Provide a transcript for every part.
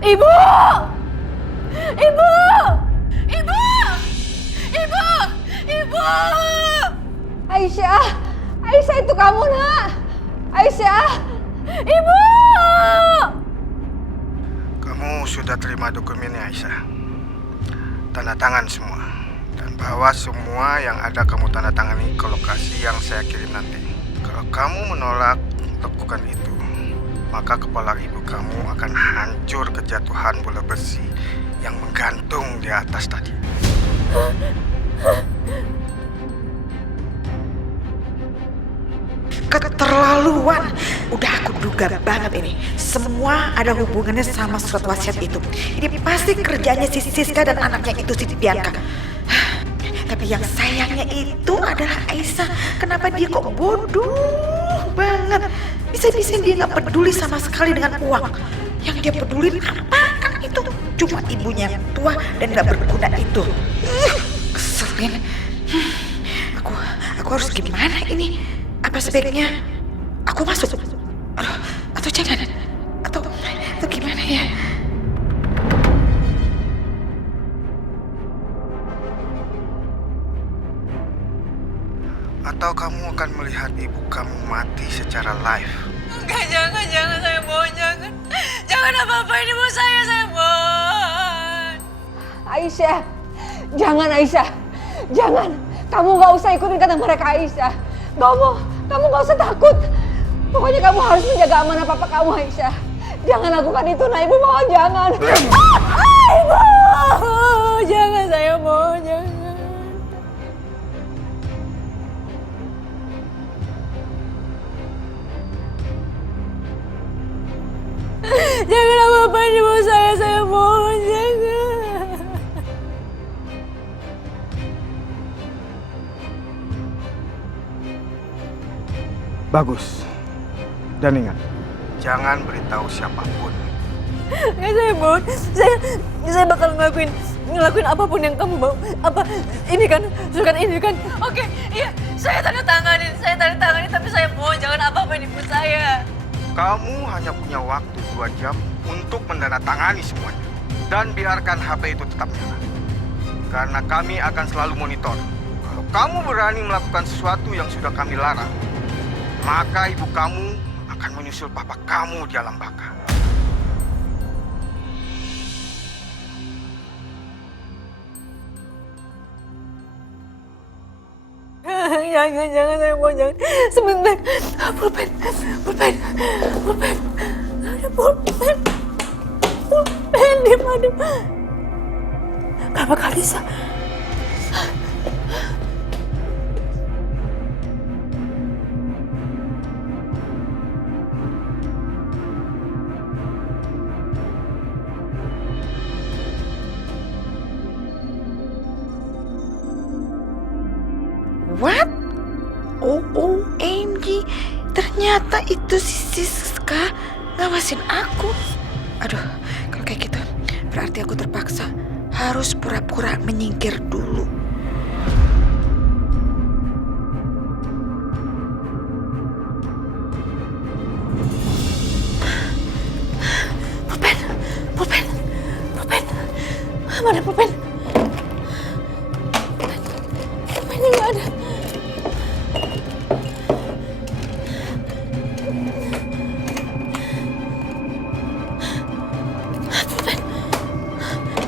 Ibu! Ibu! Ibu! Ibu! Ibu! Aisyah! Aisyah itu kamu, nak! Aisyah! Ibu! Kamu sudah terima dokumennya, Aisyah. Tanda tangan semua. Dan bawa semua yang ada kamu tanda tangani ke lokasi yang saya kirim nanti. Kalau kamu menolak lakukan itu, maka kepala ibu kamu akan hancur kejatuhan bola besi yang menggantung di atas tadi. Keterlaluan. Udah aku duga banget ini. Semua ada hubungannya sama surat wasiat itu. Ini pasti kerjanya si Siska dan anaknya itu si Bianca. Tapi yang sayangnya itu adalah Aisyah. Kenapa dia kok bodoh banget? Bisa-bisa dia gak peduli sama sekali dengan uang. Yang dia peduli apaan itu? Cuma ibunya yang tua dan gak berguna itu. Keselin. Aku harus gimana ini? Apa sebaiknya aku masuk? Atau jangan? Atau gimana ya? Atau kamu akan melihat ibu kamu mati secara live. Enggak, jangan, saya mohon, jangan. Jangan apa-apain ibu saya mohon. Aisyah! Jangan, Aisyah! Jangan! Kamu gak usah ikutin kata mereka, Aisyah. Kamu gak usah takut. Pokoknya kamu harus menjaga amanah papa kamu, Aisyah. Jangan lakukan itu, nah ibu mohon jangan. Ibu! Jangan, saya mohon, jangan. Jangan apa-apain ibu saya mohon, jangan. Bagus. Dan ingat, jangan beritahu siapapun. Ya, saya mohon, saya bakal ngelakuin apapun yang kamu mau. Apa ini kan, surat ini kan? Oke, iya, saya tanda tanganin, tapi saya mohon jangan apa-apain ibu saya. Kamu hanya punya waktu 2 jam untuk menandatangani semuanya. Dan biarkan HP itu tetap nyala. Karena kami akan selalu monitor. Kalau kamu berani melakukan sesuatu yang sudah kami larang, maka ibu kamu akan menyusul papa kamu di alam baka. Jangan, saya mohon, jangan. Sebentar. Pulpen. Ada pulpen di mana? Kenapa Kalisa? What? OMG, ternyata itu si Siska ngawasin aku. Aduh, kalau kayak gitu berarti aku terpaksa harus pura-pura menyingkir dulu. Pulpen. Mana pulpen? Pulpennya nggak ada.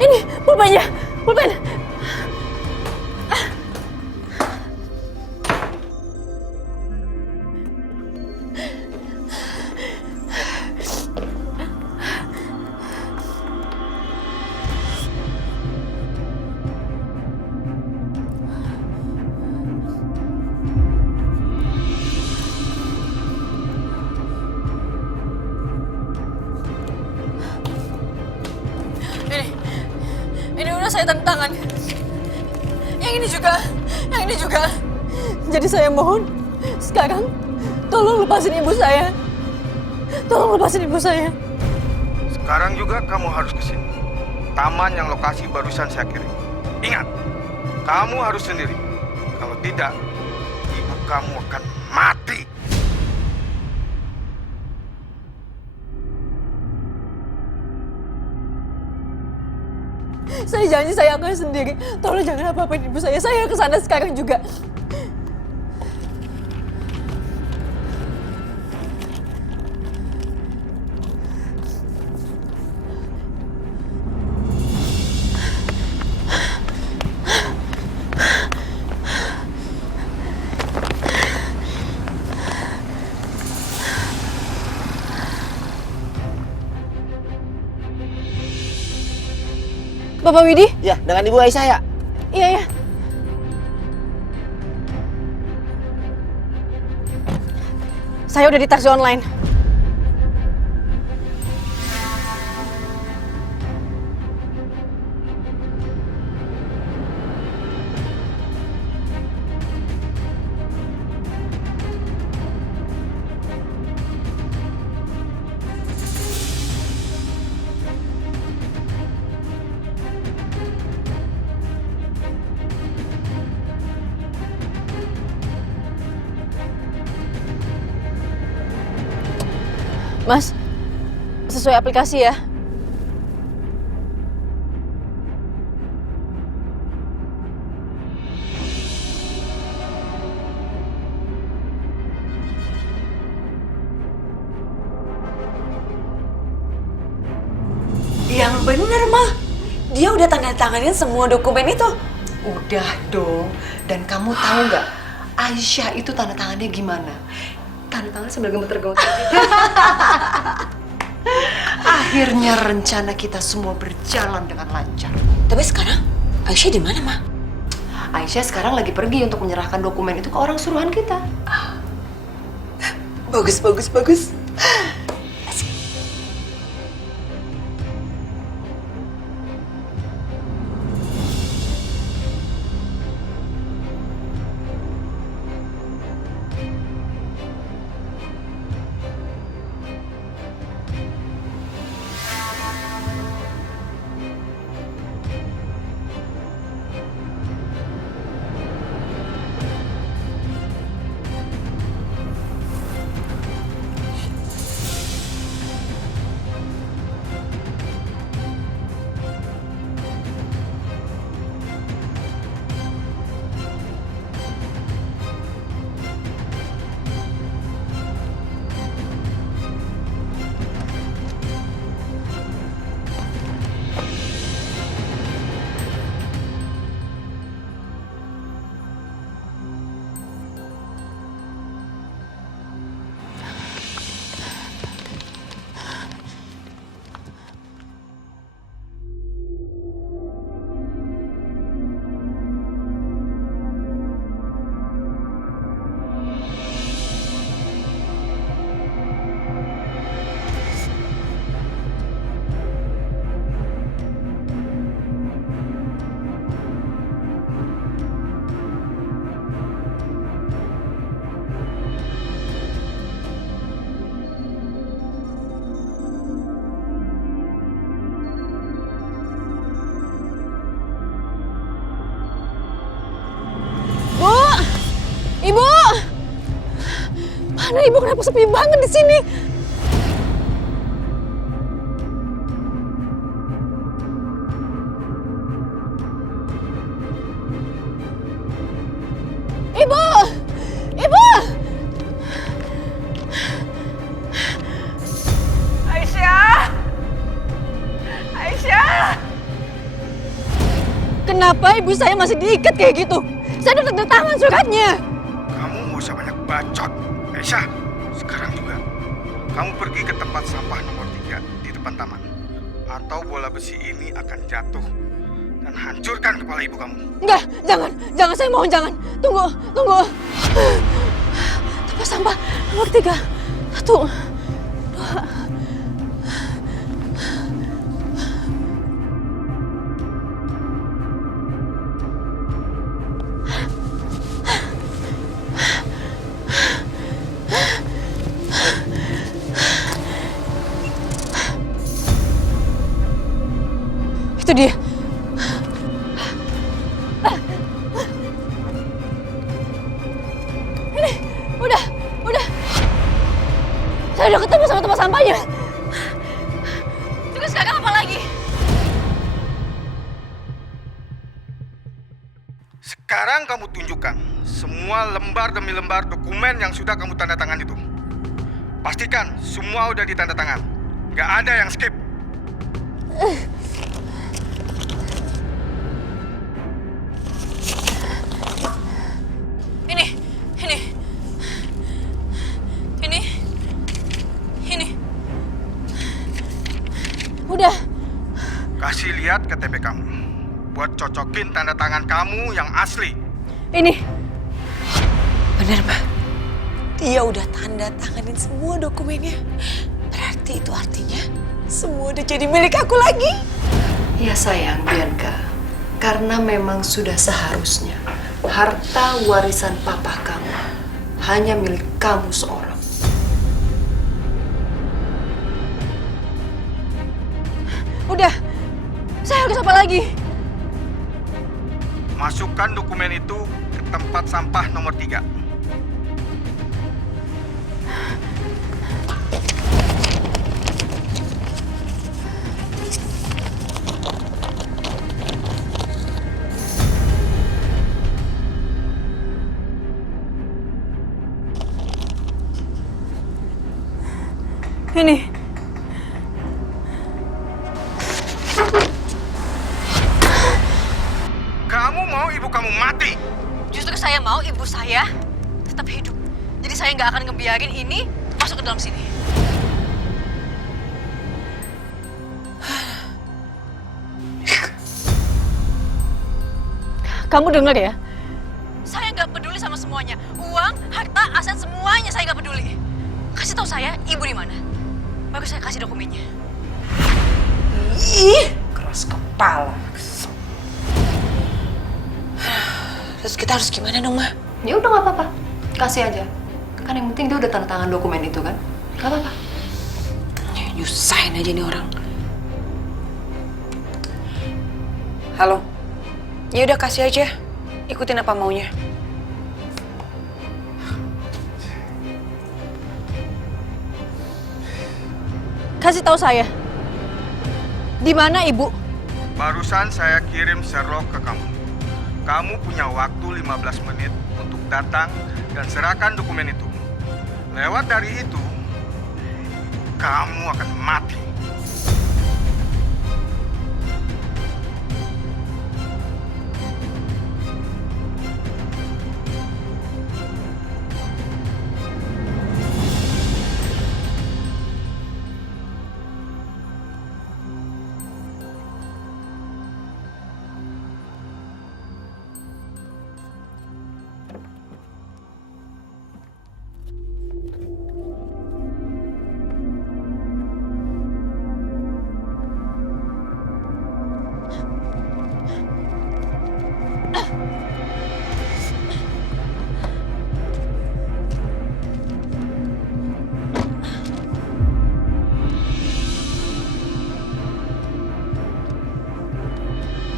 Ini pulpen. Ini udah saya tanda tangan. Yang ini juga. Jadi saya mohon, sekarang tolong lepasin ibu saya. Sekarang juga kamu harus ke sini. Taman yang lokasi barusan saya kirim. Ingat, kamu harus sendiri. Kalau tidak, ibu kamu akan mati. Saya janji saya akan sendiri. Tolong jangan apa-apain ibu saya. Saya kesana sekarang juga. Bapak Widi? Ya, dengan Ibu Aisyah ya? Iya, ya. Saya udah di taksi online. Mas, sesuai aplikasi ya. Yang bener, mah. Dia udah tanda tanganin semua dokumen itu. Udah dong. Dan kamu tahu nggak, Aisyah itu tanda tangannya gimana? Tanda tangan sambil gemeter-gemeter gitu. Akhirnya rencana kita semua berjalan dengan lancar. Tapi sekarang Aisyah di mana, mah? Aisyah sekarang lagi pergi untuk menyerahkan dokumen itu ke orang suruhan kita. Bagus, bagus, bagus. Ibu! Mana ibu, kenapa sepi banget di sini? Ibu! Ibu! Aisyah! Aisyah! Kenapa ibu saya masih diikat kayak gitu? Saya udah tanda tangan suratnya. Kamu nggak usah banyak bacot, Aisyah. Sekarang juga, kamu pergi ke tempat sampah nomor 3 di depan taman. Atau bola besi ini akan jatuh dan hancurkan kepala ibu kamu. Enggak, jangan, saya mohon jangan. Tunggu. Tempat sampah nomor 3. 1, 2. Itu dia. Ini, udah. Saya udah ketemu sama tempat sampahnya. Sekarang kamu tunjukkan semua lembar demi lembar dokumen yang sudah kamu tanda tangan itu. Pastikan semua udah ditanda tangan. Nggak ada yang skip. Ini. Udah. Kasih lihat KTP kamu. Buat cocokin tanda tangan kamu yang asli. Ini. Bener, Ma. Dia udah tanda tanganin semua dokumennya. Berarti itu artinya semua udah jadi milik aku lagi. Ya sayang, Bianca. Karena memang sudah seharusnya harta warisan papa kamu hanya milik kamu seorang. Udah. Saya harus apa lagi? Masukkan dokumen itu ke tempat sampah nomor 3. Ini. Kamu mau ibu kamu mati? Justru saya mau ibu saya tetap hidup. Jadi saya nggak akan ngebiarin ini masuk ke dalam sini. Kamu dengar ya? Saya nggak peduli sama semuanya. Uang, harta, aset, semuanya saya nggak peduli. Kasih tahu saya ibu di mana. Baru saya kasih dokumennya. Ih, keras kepala. Terus kita harus gimana dong, Ma? Ya udah nggak apa-apa, kasih aja. Kan yang penting dia udah tanda tangan dokumen itu kan, nggak apa-apa. Nyusahin aja nih orang. Halo? Ya udah kasih aja. Ikutin apa maunya. Kasih tahu saya. Di mana ibu? Barusan saya kirim Sherlock ke kamu. Kamu punya waktu 15 menit untuk datang dan serahkan dokumen itu. Lewat dari itu, kamu akan mati.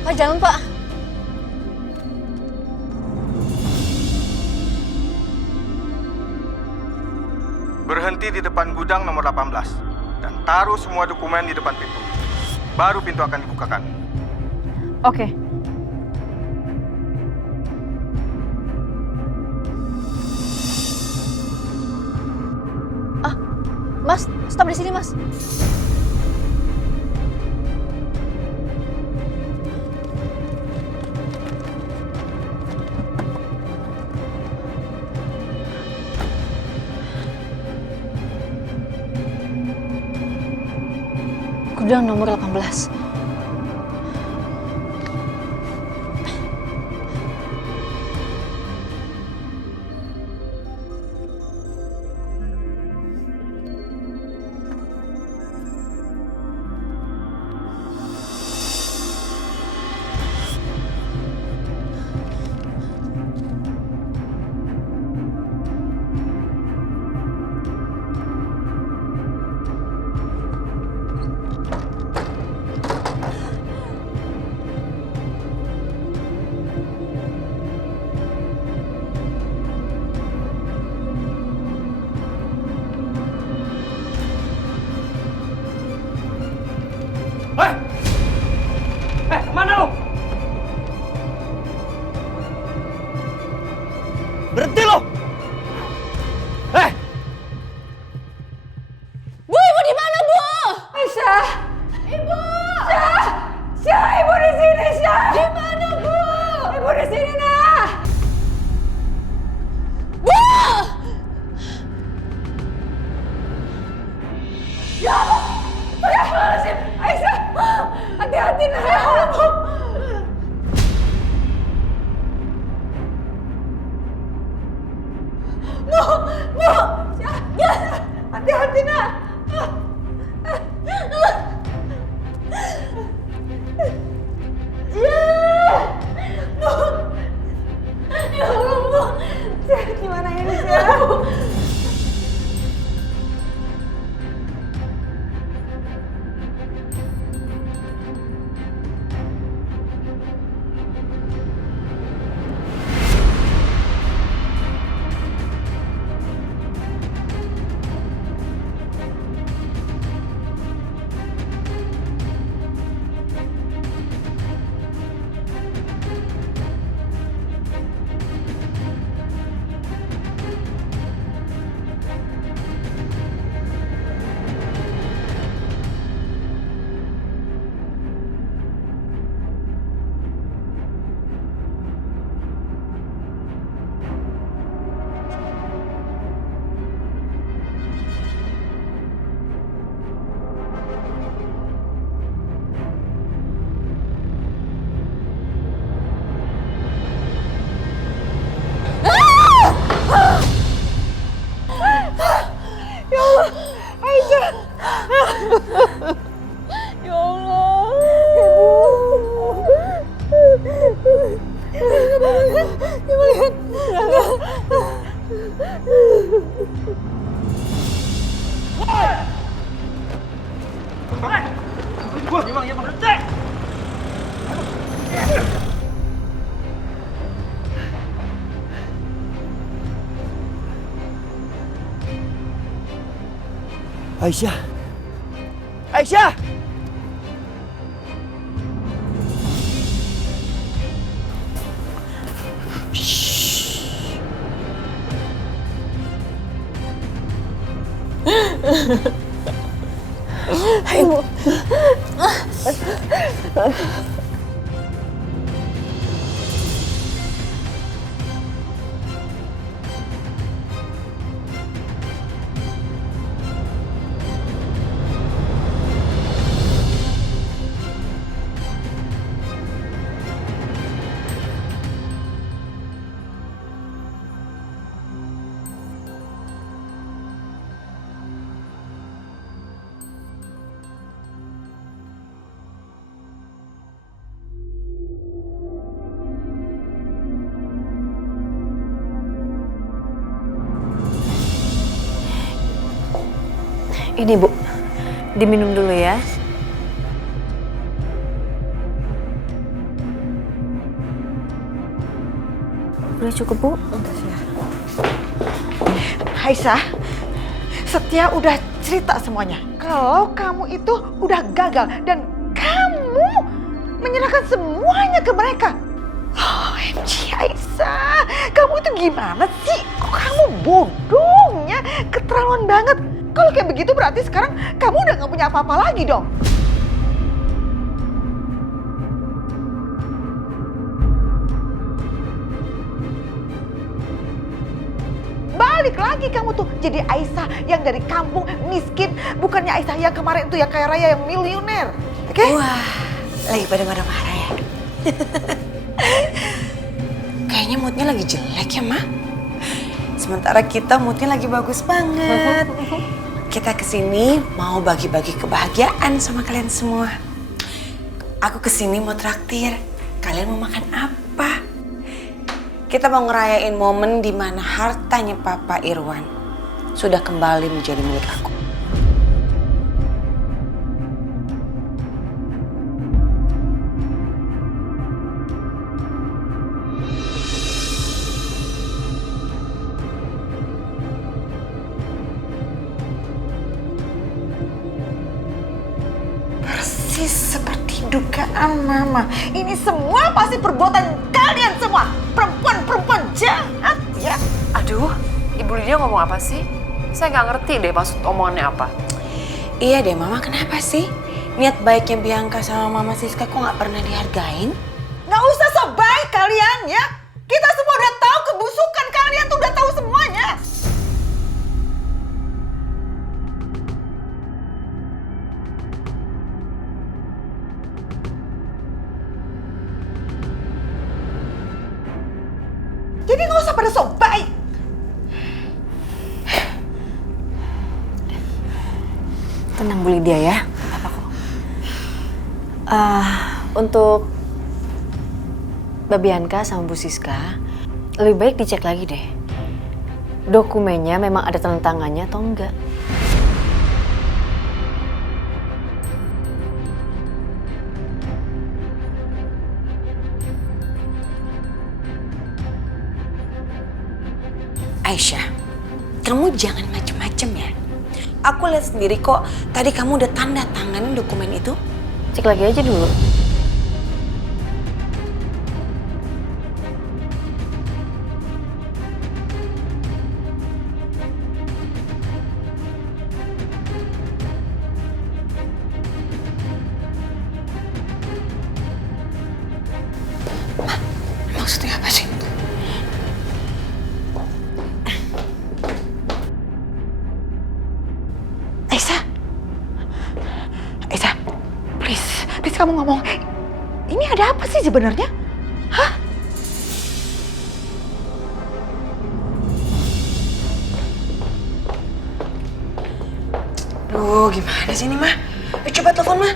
Pak, jangan, Pak. Berhenti di depan gudang nomor 18 dan taruh semua dokumen di depan pintu. Baru pintu akan dibukakan. Oke. Mas, stop di sini, Mas. Gudang nomor 18. Berhenti lo! Bu, ibu di mana, Bu? Aisyah! Ibu! Syah! Syah, ibu di sini, Syah! Di mana, Bu? Ibu di sini, nah! Bu! Ya Allah! Astagfirullahaladzim! Aisyah! Hati-hati, nah! Ya Allah, Bu! Bu! Bu! Syah! Ya! Hati-hati, nak! Ya Allah, Bu. Syah, gimana ini, Syah? Ya Allah. Aisyah! Aisyah! Ibu. Ini, Bu. Diminum dulu ya. Udah cukup, Bu? Aisyah, Setia udah cerita semuanya. Kalau kamu itu udah gagal dan kamu menyerahkan semuanya ke mereka. OMG Aisyah, kamu itu gimana sih? Kok kamu bodohnya, keterlaluan banget. Kalau kayak begitu berarti sekarang kamu udah gak punya apa-apa lagi dong. Balik lagi kamu tuh jadi Aisyah yang dari kampung miskin, bukannya Aisyah yang kemarin tuh yang kaya raya yang miliuner. Oke? Wah, lagi pada marah-marah ya. Kayaknya moodnya lagi jelek ya, Ma. Sementara kita moodnya lagi bagus banget. Kita kesini mau bagi-bagi kebahagiaan sama kalian semua. Aku kesini mau traktir. Kalian mau makan apa? Kita mau ngerayain momen di mana hartanya Papa Irwan sudah kembali menjadi milik aku. Persis seperti dugaan Mama. Ini semua pasti perbuatan kalian semua. Perempuan-perempuan jahat ya. Dia ngomong apa sih? Saya nggak ngerti deh maksud omongannya apa. Iya deh Mama, kenapa sih? Niat baiknya Bianca sama Mama Siska kok nggak pernah dihargain? Nggak usah so baik kalian ya. Kita semua udah tahu kebusukan kalian tuh udah tahu semuanya. Jadi nggak usah pada so baik. Tenang Bu Lydia ya, apa kok. Untuk Mbak Bianca sama Bu Siska, lebih baik dicek lagi deh. Dokumennya memang ada tanda tangannya atau enggak. Aisyah, kamu jangan macem-macem ya. Aku lihat sendiri kok, tadi kamu udah tanda tanganin dokumen itu. Cek lagi aja dulu. Maksudnya apa sih? Aisyah, please kamu ngomong. Ini ada apa sih sebenarnya? Hah? Duh, gimana sih ini, Mah? Coba telepon, Mah.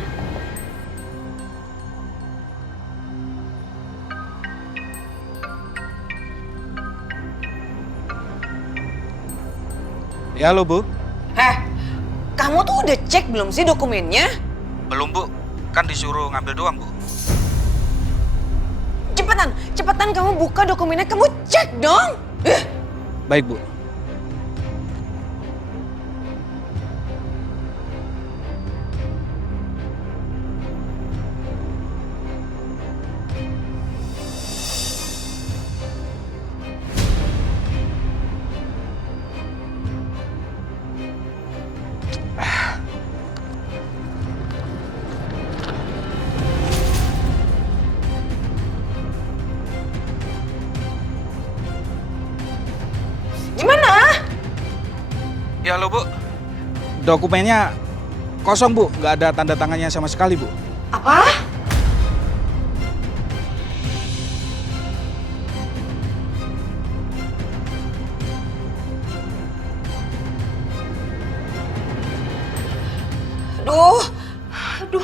Ya halo Bu. Kamu tuh udah cek belum sih dokumennya? Belum Bu, kan disuruh ngambil doang Bu. Cepetan kamu buka dokumennya, kamu cek dong. Baik Bu. Gimana? Ya halo Bu. Dokumennya kosong Bu, nggak ada tanda tangannya sama sekali Bu. Apa? Aduh,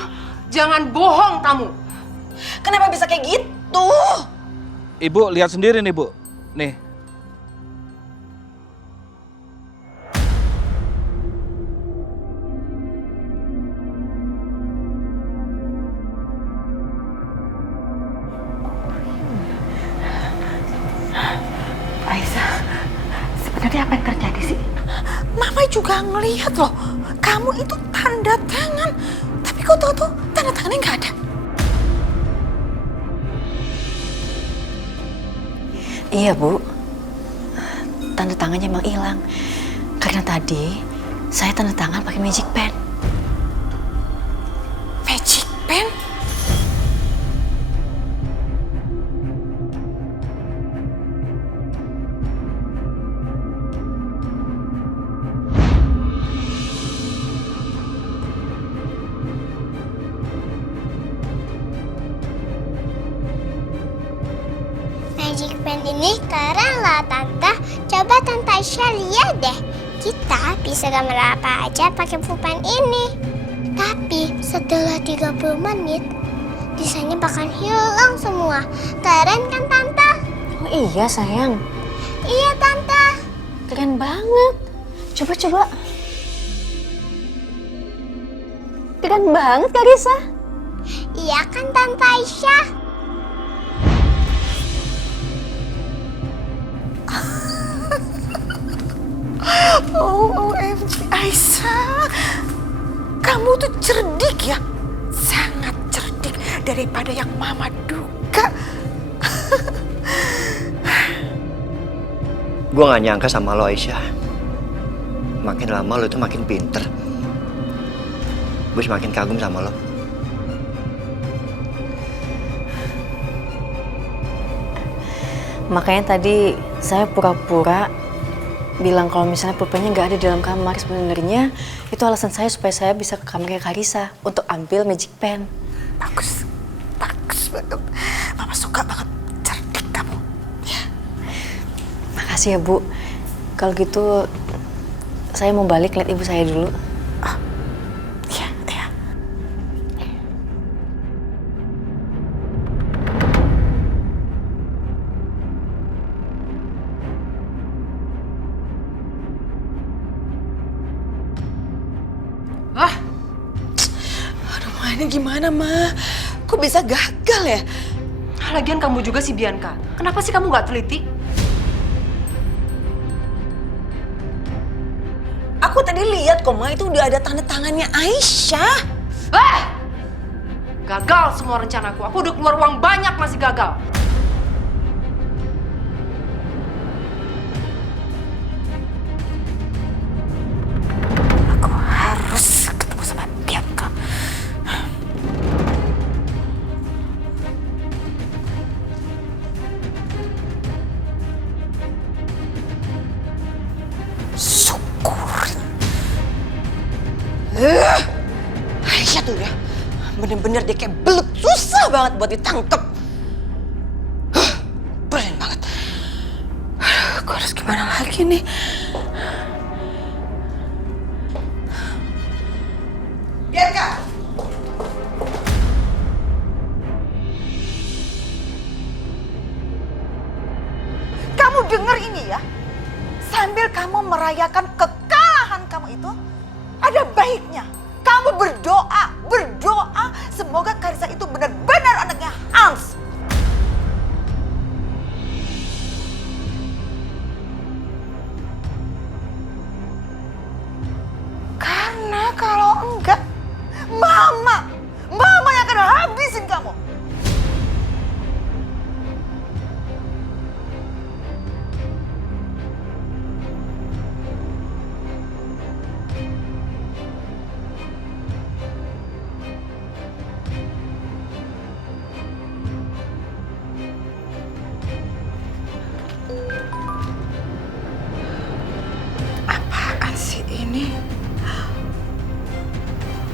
jangan bohong kamu. Kenapa bisa kayak gitu? Ibu lihat sendiri nih Bu. Nih. Aisyah, sebenarnya apa yang terjadi sih? Mama juga ngelihat loh, kamu itu tanda tangan. Tapi kok tahu tanda tangannya nggak ada? Iya Bu, tanda tangannya emang hilang. Karena tadi saya tanda tangan pakai magic pen. Magic pen? Magic pen ini keren lah Tante. Coba Tante Aisyah lihat deh. Kita bisa gambar apa aja pakai pulpen ini. Tapi setelah 30 menit, desainnya bakal hilang semua. Keren kan Tante? Oh iya sayang, Iya Tante. keren banget. Coba. Keren banget Kak Risa. Iya kan Tante Aisyah? OMG Aisyah, kamu tuh cerdik ya, sangat cerdik daripada yang Mama duga. Gue gak nyangka sama lo Aisyah. makin lama lo itu makin pinter. Gue semakin kagum sama lo. Makanya tadi saya pura-pura bilang kalau misalnya pulpennya nggak ada di dalam kamar. Sebenarnya itu alasan saya supaya saya bisa ke kamarnya Karissa untuk ambil magic pen. Bagus banget. Mama suka banget, cerdik kamu. Ya. Makasih ya Bu. Kalau gitu saya mau balik lihat ibu saya dulu. Iya. Aduh, Ma, ini gimana, Ma? Kok bisa gagal ya? Lagian kamu juga sih Bianca. Kenapa sih kamu nggak teliti? Aku tadi lihat kok, Ma, itu udah ada tanda tangannya Aisyah. Gagal semua rencanaku. Aku udah keluar uang banyak masih gagal. Aku harus ketemu sama Bianca. Syukurin. Aisyah tuh ya, bener-bener dia kayak belut, susah banget buat ditangkep. Belen banget. Aku harus gimana lagi nih? Bianca! Kamu dengar ini ya? Sambil kamu merayakan kekalahan kamu itu, ada baiknya kamu berdoa semoga Karissa itu benar-benar anaknya Hans. Karena kalau enggak, Mama yang akan habisin kamu. Apaan sih ini?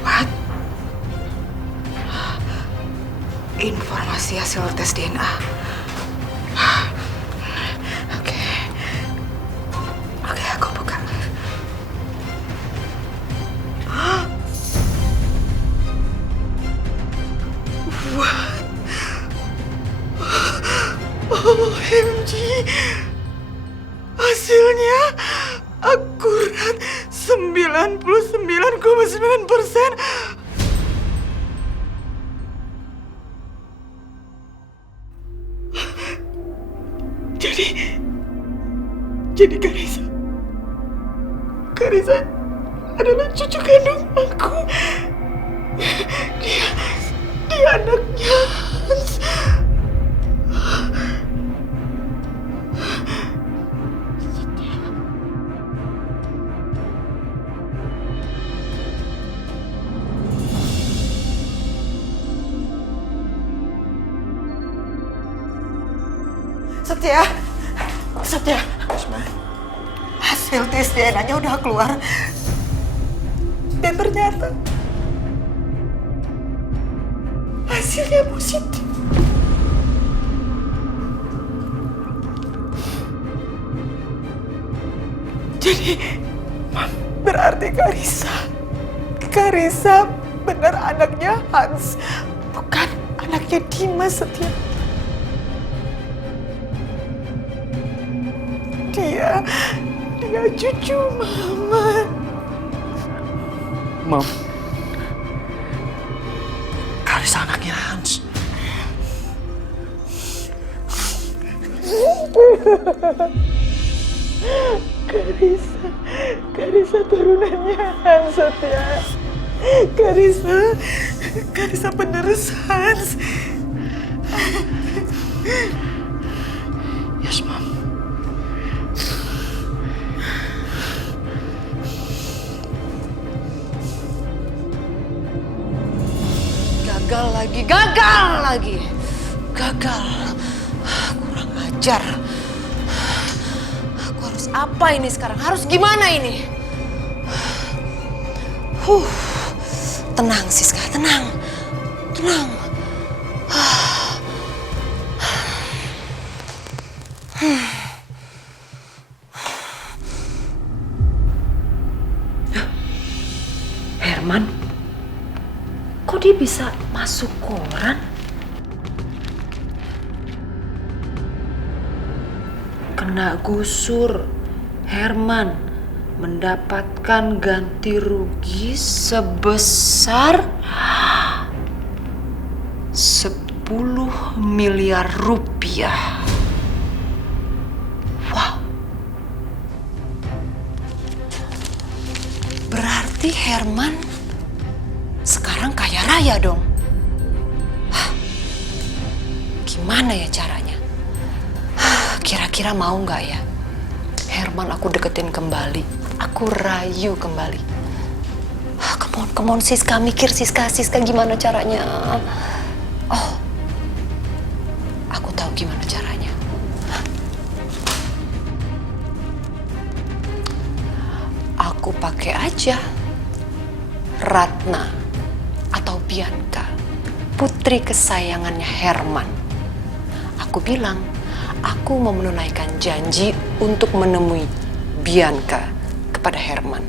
What? Informasi hasil tes DNA. Oke, aku buka. What? OMG. Hasilnya akurat 99,9%. Jadi Karissa adalah cucu kandung aku. Dia anaknya Hans. Setia. Hasil tes DNA-nya udah keluar. Dan ternyata hasilnya positif. Jadi berarti Karissa benar anaknya Hans, bukan anaknya Dimas, Setia. Dia cucu Mama. Mam, Karissa anaknya Hans. Karissa turunannya Hans, Setia. Karissa penerus Hans. Yes, Mam. lagi, gagal lagi. Gagal. Kurang ajar. Aku harus apa ini sekarang? Harus gimana ini? Tenang Siska, tenang. Tenang. Herman, kok dia bisa masuk koran? Kena gusur, Herman mendapatkan ganti rugi sebesar 10 miliar rupiah. Wow. Berarti Herman sekarang kaya raya dong. Gimana ya caranya? Kira-kira mau nggak ya Herman aku deketin kembali, aku rayu kembali. Come on Siska, mikir Siska gimana caranya? Oh, aku tahu gimana caranya. Aku pakai aja Ratna atau Bianca, putri kesayangannya Herman. Aku bilang, aku mau menunaikan janji untuk menemui Bianca kepada Herman.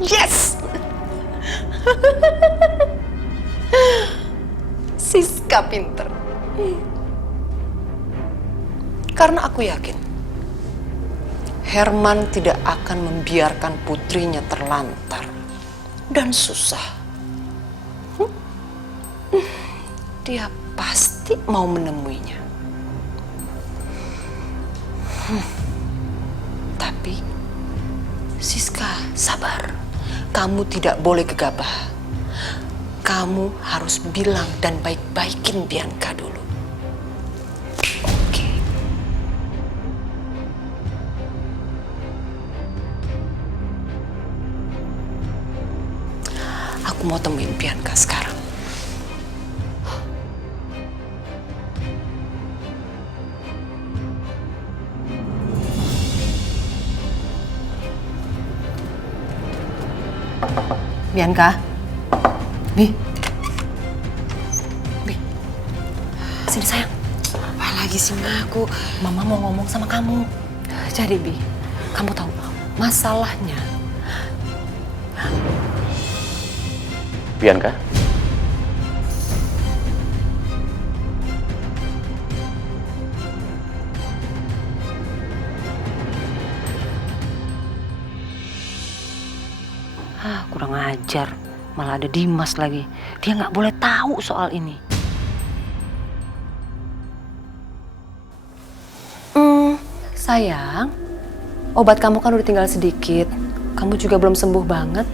Yes! Siska pinter. Karena aku yakin Herman tidak akan membiarkan putrinya terlantar dan susah. Dia pasti mau menemuinya. Tapi Siska, sabar. Kamu tidak boleh gegabah. Kamu harus bilang dan baik-baikin Bianca dulu. Oke. Aku mau temuin Bianca sekarang. Bianca, Bi, sini sayang. Apa lagi sih Ma? Mama mau ngomong sama kamu. Jadi Bi, kamu tahu masalahnya. Bianca? Kurang ajar, malah ada Dimas lagi. Dia nggak boleh tahu soal ini. Sayang, obat kamu kan udah tinggal sedikit. Kamu juga belum sembuh banget.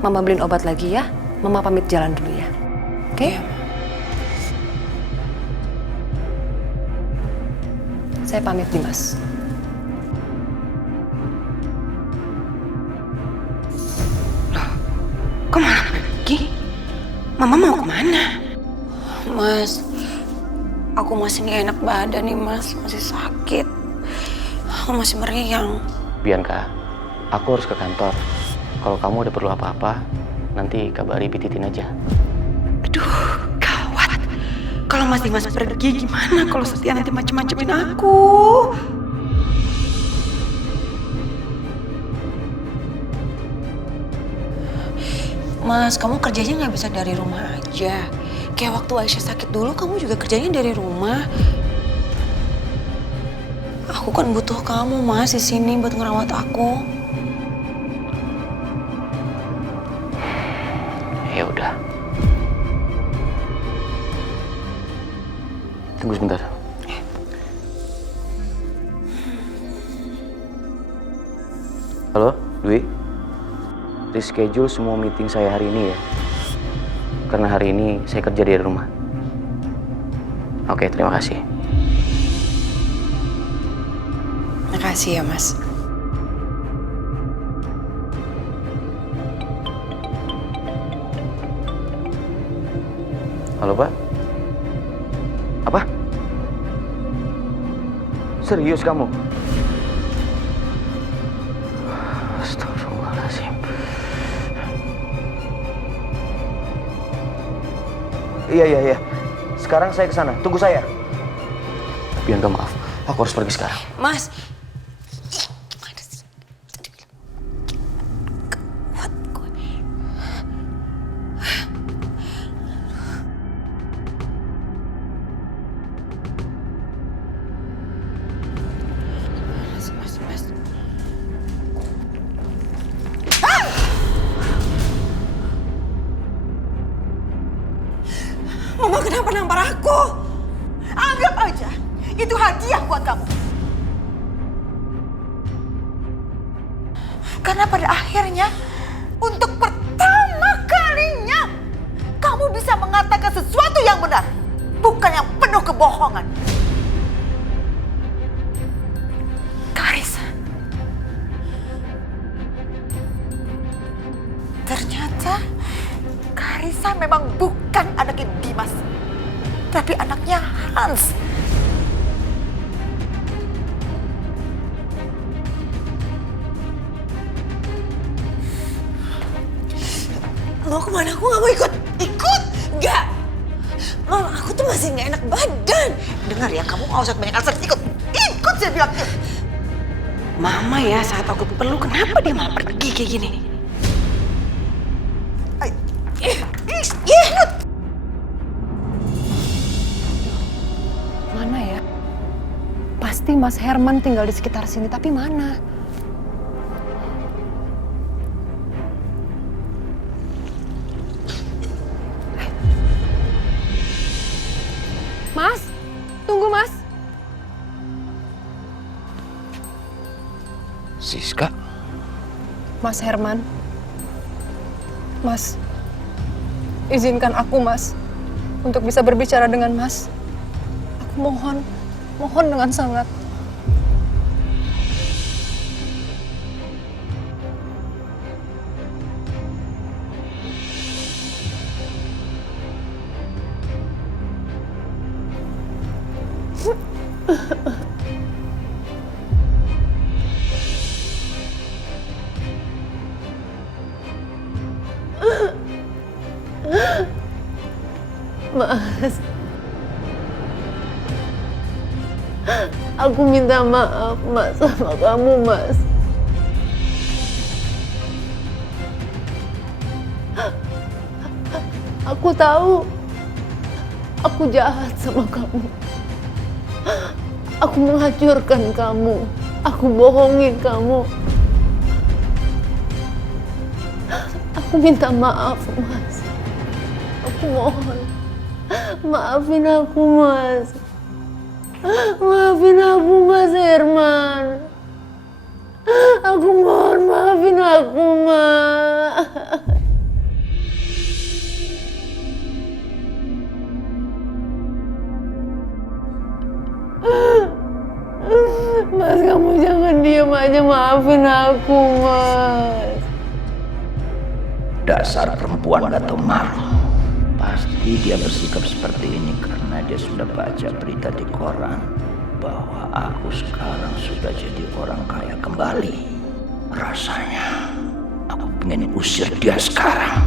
Mama beliin obat lagi ya. Mama pamit jalan dulu ya. Oke? Saya pamit Dimas. Kemana pergi? Mama mau kemana? Mas, aku masih nggak enak badan nih Mas, masih sakit. Aku masih meriang. Bianca, aku harus ke kantor. Kalau kamu ada perlu apa-apa, nanti kabari Bititin aja. Aduh, gawat. Kalau Mas Dimas pergi gimana kalau Setia nanti macem-macemin aku? Mas, kamu kerjanya nggak bisa dari rumah aja. Kayak waktu Aisyah sakit dulu, kamu juga kerjanya dari rumah. Aku kan butuh kamu, Mas, di sini buat ngerawat aku. Ya udah. Tunggu sebentar. Halo, Dwi. Reschedule semua meeting saya hari ini ya. Karena hari ini saya kerja dari rumah. Oke, terima kasih. Makasih ya Mas. Halo, Pak? Apa? Serius kamu? Astagfirullahaladzim. Iya. Sekarang saya ke sana. Tunggu saya. Bianca, maaf. Aku harus pergi sekarang. Mas. Mama kenapa nampar aku? Anggap aja itu hadiah buat kamu. Karena pada akhirnya, untuk pertama kalinya, kamu bisa mengatakan sesuatu yang benar, bukan yang penuh kebohongan. Karissa. Ternyata Karissa memang bukan anaknya Dimas, tapi anaknya Hans. Mau kemana? Aku gak mau ikut. Ikut? Gak. Mama, aku tuh masih gak enak badan. Dengar ya, kamu gak usah kebanyakan stres. Ikut. Ikut saya bilang. Mama ya, saat aku perlu, kenapa dia malah pergi kayak gini? Mana ya? Pasti Mas Herman tinggal di sekitar sini, tapi mana? Mas, tunggu Mas. Siska? Mas Herman. Mas, izinkan aku, Mas, untuk bisa berbicara dengan Mas. Aku mohon dengan sangat. Mas, aku minta maaf, Mas, sama kamu, Mas. Aku tahu aku jahat sama kamu. Aku menghancurkan kamu. Aku bohongin kamu. Aku minta maaf, Mas. Aku mohon. Maafin aku, Mas. Maafin aku, Mas Herman. Aku mohon, maafin aku, Mas. Mas, kamu jangan diam aja, maafin aku, Mas. Dasar perempuan gak tahu malu. Pasti dia bersikap seperti ini karena dia sudah baca berita di koran bahwa aku sekarang sudah jadi orang kaya kembali. Rasanya aku pengen usir dia sekarang.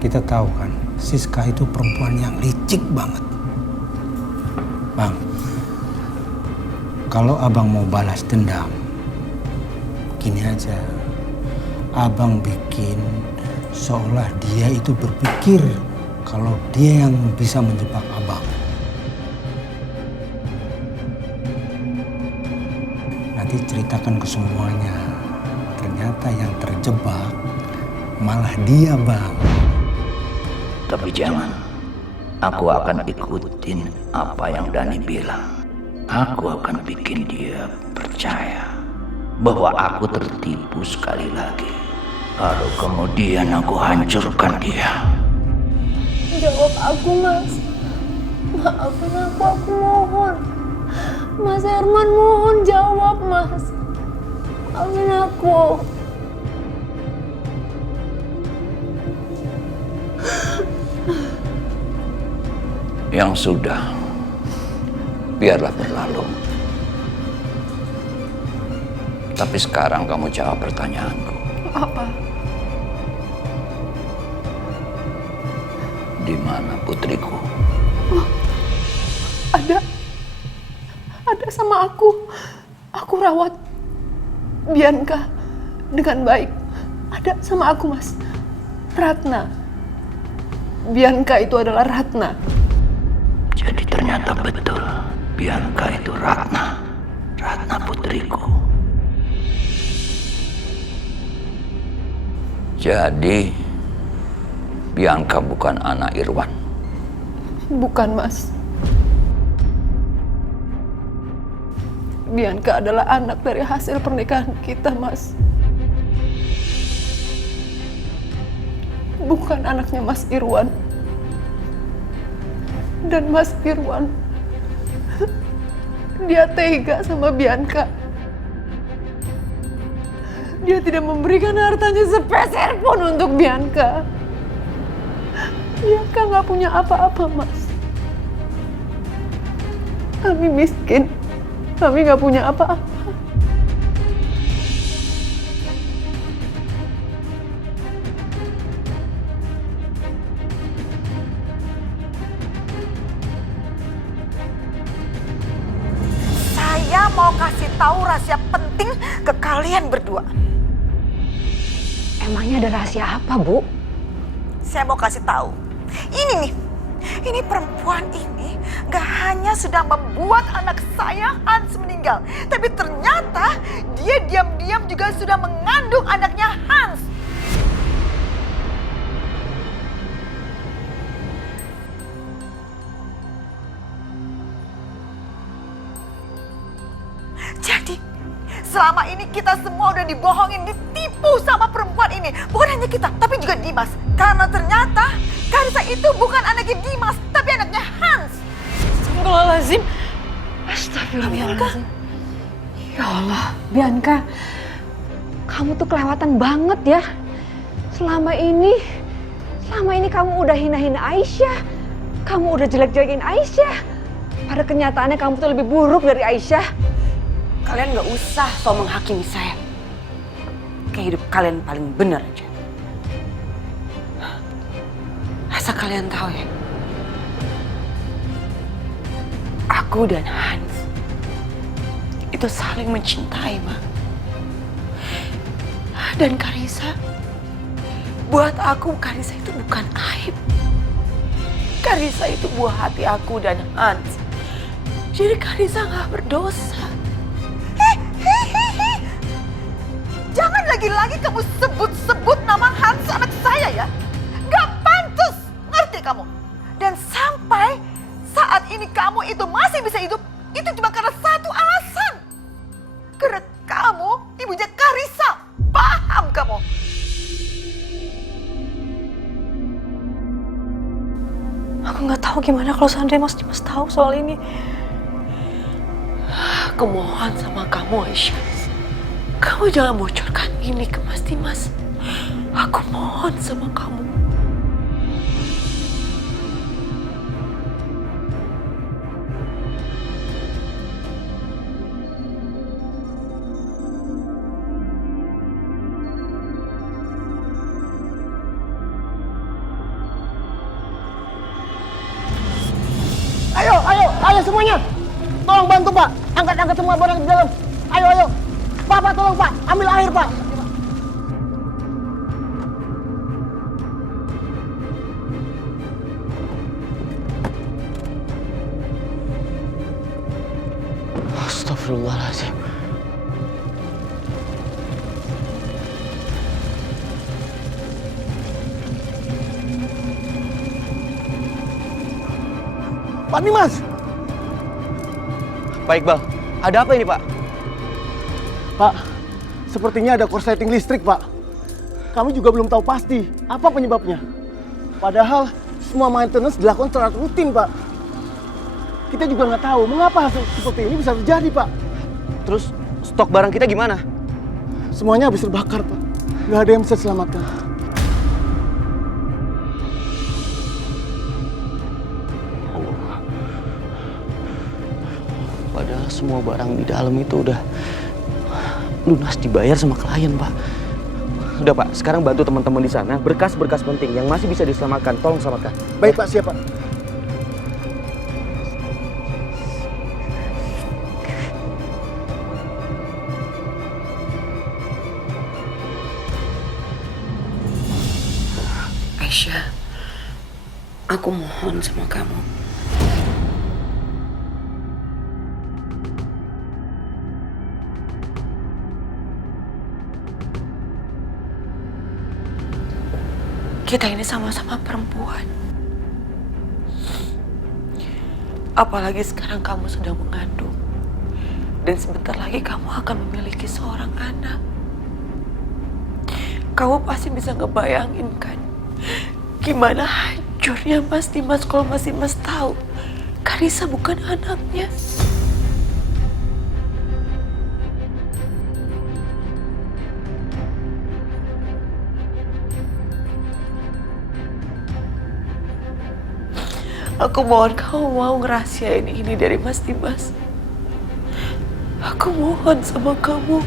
Kita tahu kan, Siska itu perempuan yang licik banget. Bang, kalau abang mau balas dendam, gini aja. Abang bikin seolah dia itu berpikir kalau dia yang bisa menjebak abang. Nanti ceritakan ke semuanya. Ternyata yang terjebak malah dia, Bang. Tapi jangan, aku akan ikutin apa yang Dani bilang. Aku akan bikin dia percaya bahwa aku tertipu sekali lagi. Lalu kemudian aku hancurkan dia. Jawab aku, Mas. Maafin aku mohon. Mas Herman, mohon jawab, Mas. Maafin aku. Yang sudah, biarlah berlalu. Tapi sekarang kamu jawab pertanyaanku. Apa? Di mana putriku? Oh, ada sama aku. Aku rawat Bianca dengan baik. Ada sama aku, Mas. Ratna. Bianca itu adalah Ratna. Jadi ternyata betul, Bianca itu Ratna. Ratna putriku. Jadi, Bianca bukan anak Irwan? Bukan, Mas. Bianca adalah anak dari hasil pernikahan kita, Mas. Bukan anaknya Mas Irwan. Dan Mas Irwan, dia tega sama Bianca. Dia tidak memberikan hartanya sepeser pun untuk Bianca. Bianca nggak punya apa-apa, Mas. Kami miskin. Kami nggak punya apa-apa. Saya mau kasih tahu rahasia penting ke kalian berdua. Emangnya ada rahasia apa, Bu? Saya mau kasih tahu. Ini perempuan ini gak hanya sudah membuat anak saya Hans meninggal, tapi ternyata dia diam-diam juga sudah mengandung anaknya Hans. Jadi, selama ini kita semua udah dibohongin, ditipu sama perempuan ini. Bukan hanya kita, tapi juga Dimas. Karena ternyata Karissa itu bukan anaknya Dimas, tapi anaknya Hans. Astagfirullahaladzim. Astagfirullahaladzim. Ya Allah, Bianca. Kamu tuh kelewatan banget ya. Selama ini kamu udah hina-hina Aisyah. Kamu udah jelek-jelekin Aisyah. Pada kenyataannya kamu tuh lebih buruk dari Aisyah. Kalian gak usah so menghakimi saya. Kayak hidup kalian paling benar aja. Asal kalian tahu ya, aku dan Hans itu saling mencintai, Ma. Dan Karissa, buat aku Karissa itu bukan aib. Karissa itu buah hati aku dan Hans. Jadi Karissa gak berdosa. Jangan lagi-lagi kamu sebut-sebut nama Hans anak saya ya. Gak pantas, ngerti kamu? Dan sampai saat ini kamu itu masih bisa hidup, itu cuma karena satu alasan. Karena kamu ibunya Karissa. Paham kamu? Aku nggak tahu gimana kalau seandainya Mas Dimas tahu soal ini. Aku mohon sama kamu, Aisyah. Kamu jangan bocorkan ini ke Mas Dimas. Aku mohon sama kamu. Ayo semuanya. Tolong bantu, Pak. Angkat semua barang di dalam. Ayo. Pak, tolong, Pak. Ambil air, Pak. Astagfirullahaladzim. Pak Dimas. Pak Iqbal, ada apa ini, Pak? Pak, sepertinya ada korsleting listrik, Pak. Kami juga belum tahu pasti apa penyebabnya. Padahal semua maintenance dilakukan secara rutin, Pak. Kita juga nggak tahu mengapa hal seperti ini bisa terjadi, Pak. Terus stok barang kita gimana? Semuanya habis terbakar, Pak. Nggak ada yang bisa diselamatkan. Padahal semua barang di dalam itu udah lunas dibayar sama klien, Pak. Udah, Pak, sekarang bantu teman-teman di sana, berkas-berkas penting yang masih bisa diselamatkan, tolong selamatkan. Baik, Pak, siap, Pak. Aisyah, aku mohon sama kamu. Kita ini sama-sama perempuan. Apalagi sekarang kamu sedang mengandung. Dan sebentar lagi kamu akan memiliki seorang anak. Kamu pasti bisa ngebayangin kan gimana hancurnya Mas Dimas kalau Mas Dimas tahu Karissa bukan anaknya. Aku mohon kamu mau ngerahasiain ini dari Mas Dimas. Aku mohon sama kamu.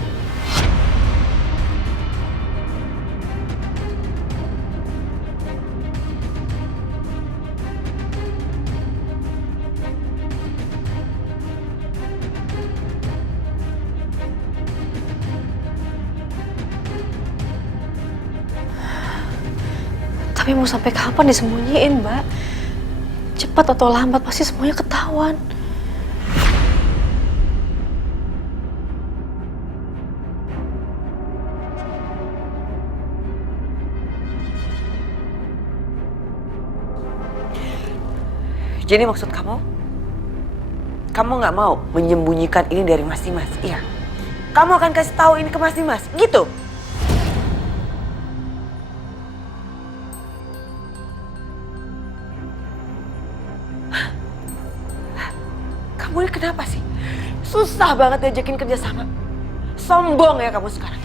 Tapi mau sampai kapan disembunyiin, Mbak? Cepat atau lambat pasti semuanya ketahuan. Jadi maksud kamu nggak mau menyembunyikan ini dari Mas Dimas? Iya. Kamu akan kasih tahu ini ke Mas Dimas, gitu? Kamu ini kenapa sih? Susah banget diajakin kerjasama. Sombong ya kamu sekarang.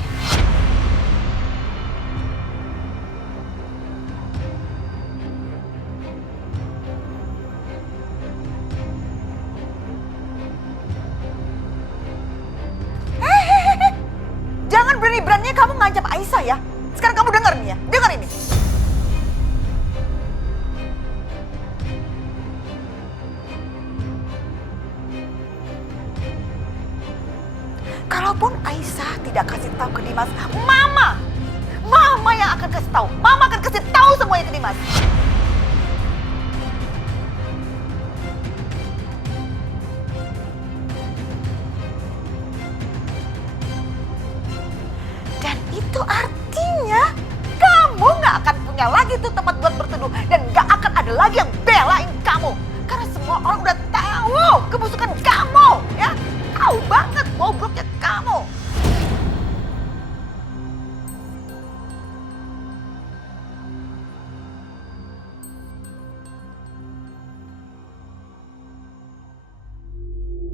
Jangan berani-beraninya kamu ngancam Aisyah ya. Sekarang kamu dengar nih ya, dengar ini. Kalaupun Aisyah tidak kasih tahu ke Dimas, Mama yang akan kasih tahu. Mama akan kasih tahu semuanya ke Dimas. Dan itu artinya kamu nggak akan punya lagi tuh tempat buat berteduh dan nggak akan ada lagi yang belain kamu. Karena semua orang udah tahu kebusukan kamu, ya. Tahu banget bobroknya kamu.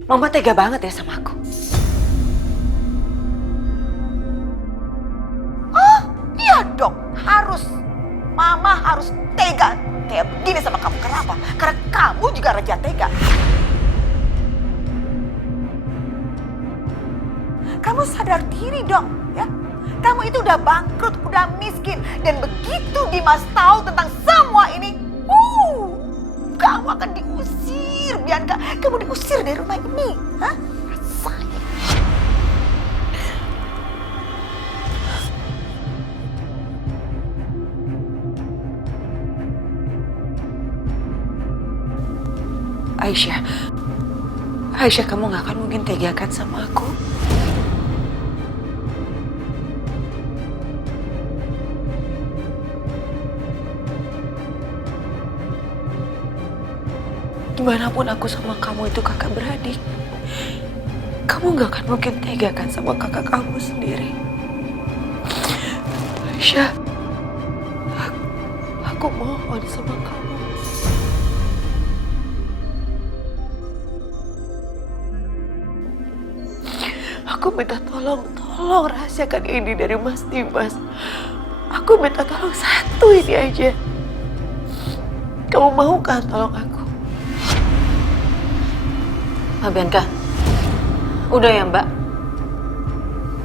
Mama tega banget ya sama aku. Oh, iya dong, harus. Mama harus tega kayak begini sama kamu. Kenapa? Karena kamu juga raja tega. Kamu sadar diri dong, ya. Kamu itu udah bangkrut, udah miskin. Dan begitu Dimas tahu tentang semua ini, kamu akan diusir, Bianca. Kamu diusir dari rumah ini. Hah? Rasain. Aisyah, kamu gak akan mungkin tegakan sama aku. Dimanapun aku sama kamu itu kakak beradik, kamu gak akan mungkin tega kan sama kakak kamu sendiri. Aisyah, aku mohon sama kamu. Aku minta tolong rahasiakan ini dari Mas Dimas. Aku minta tolong satu ini aja. Kamu mau kan tolong aku? Mbak Bianca, udah ya Mbak.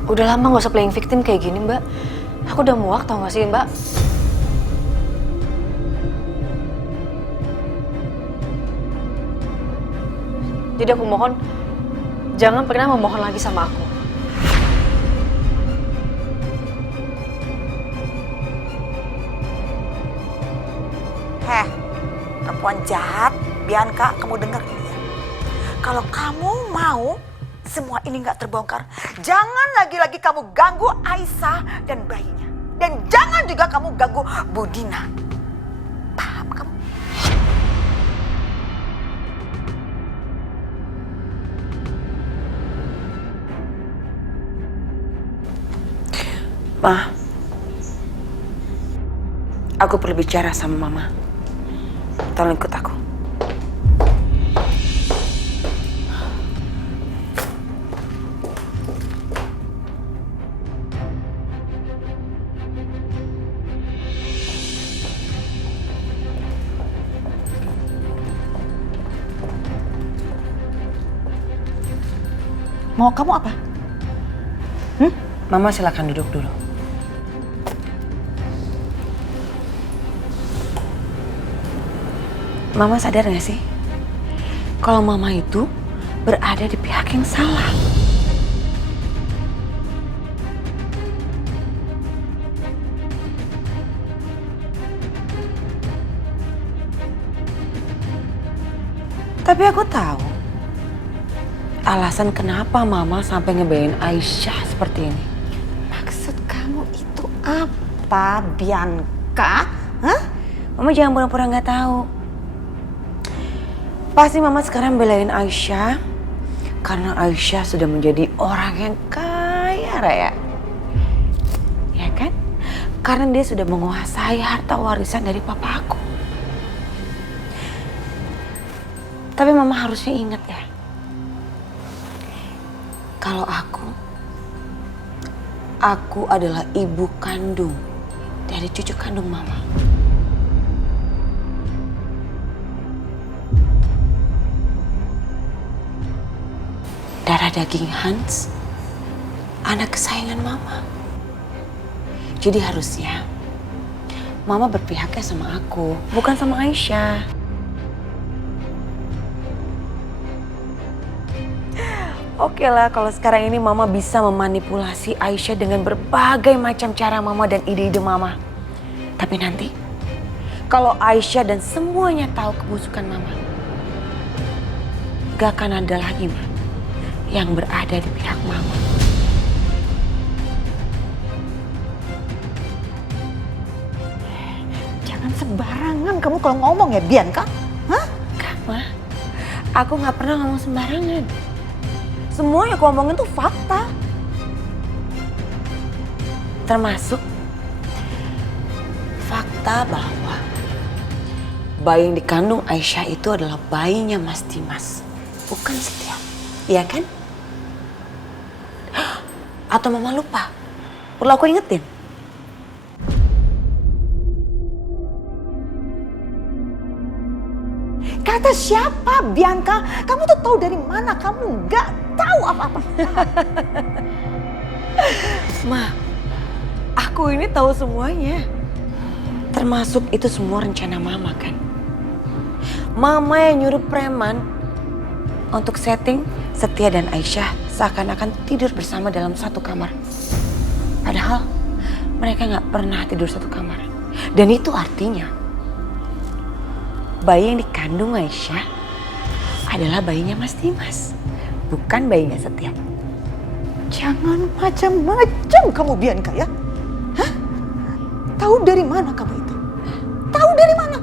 Udah lama gak usah playing victim kayak gini Mbak. Aku udah muak tau gak sih Mbak? Jadi aku mohon, jangan pernah memohon lagi sama aku. Heh, perempuan jahat, Bianca, kamu dengar ini ya. Kalau kamu mau semua ini nggak terbongkar, jangan lagi-lagi kamu ganggu Aisyah dan bayinya. Dan jangan juga kamu ganggu Budina. Paham kamu? Ma, aku perlu bicara sama Mama. Tolong ikut aku. Mau kamu apa? Mama silakan duduk dulu. Mama sadar gak sih? Kalau Mama itu berada di pihak yang salah. Tapi aku tahu alasan kenapa Mama sampai ngebelain Aisyah seperti ini. Maksud kamu itu apa, Bianca? Hah? Mama jangan pura-pura nggak tahu. Pasti Mama sekarang belain Aisyah karena Aisyah sudah menjadi orang yang kaya raya. Ya kan? Karena dia sudah menguasai harta warisan dari papa aku. Tapi Mama harusnya ingat ya. Kalau aku adalah ibu kandung dari cucu kandung Mama. Darah daging Hans, anak kesayangan Mama. Jadi harusnya Mama berpihaknya sama aku, bukan sama Aisyah. Oke lah, kalau sekarang ini Mama bisa memanipulasi Aisyah dengan berbagai macam cara Mama dan ide-ide Mama. Tapi nanti, kalau Aisyah dan semuanya tahu kebusukan Mama, gak akan ada lagi, Ma, yang berada di pihak Mama. Jangan sembarangan kamu kalau ngomong ya, Bianca. Hah? Gak, Ma. Aku gak pernah ngomong sembarangan. Semua yang aku ngomongin tuh fakta. Termasuk fakta bahwa bayi yang dikandung Aisyah itu adalah bayinya Mas Dimas, bukan Setia. Iya kan? Atau Mama lupa? Perlu aku ingetin? Kata siapa, Bianca? Kamu tuh tahu dari mana? Kamu nggak tahu apa-apa. Ma, aku ini tahu semuanya. Termasuk itu semua rencana Mama kan? Mama yang nyuruh preman untuk setting Setia dan Aisyah seakan-akan tidur bersama dalam satu kamar. Padahal mereka nggak pernah tidur satu kamar. Dan itu artinya bayi yang dikandung Aisyah adalah bayinya Mas Dimas, bukan bayinya Setia. Jangan macam-macam kamu, Bianca, ya? Hah? Tahu dari mana kamu itu? Tahu dari mana?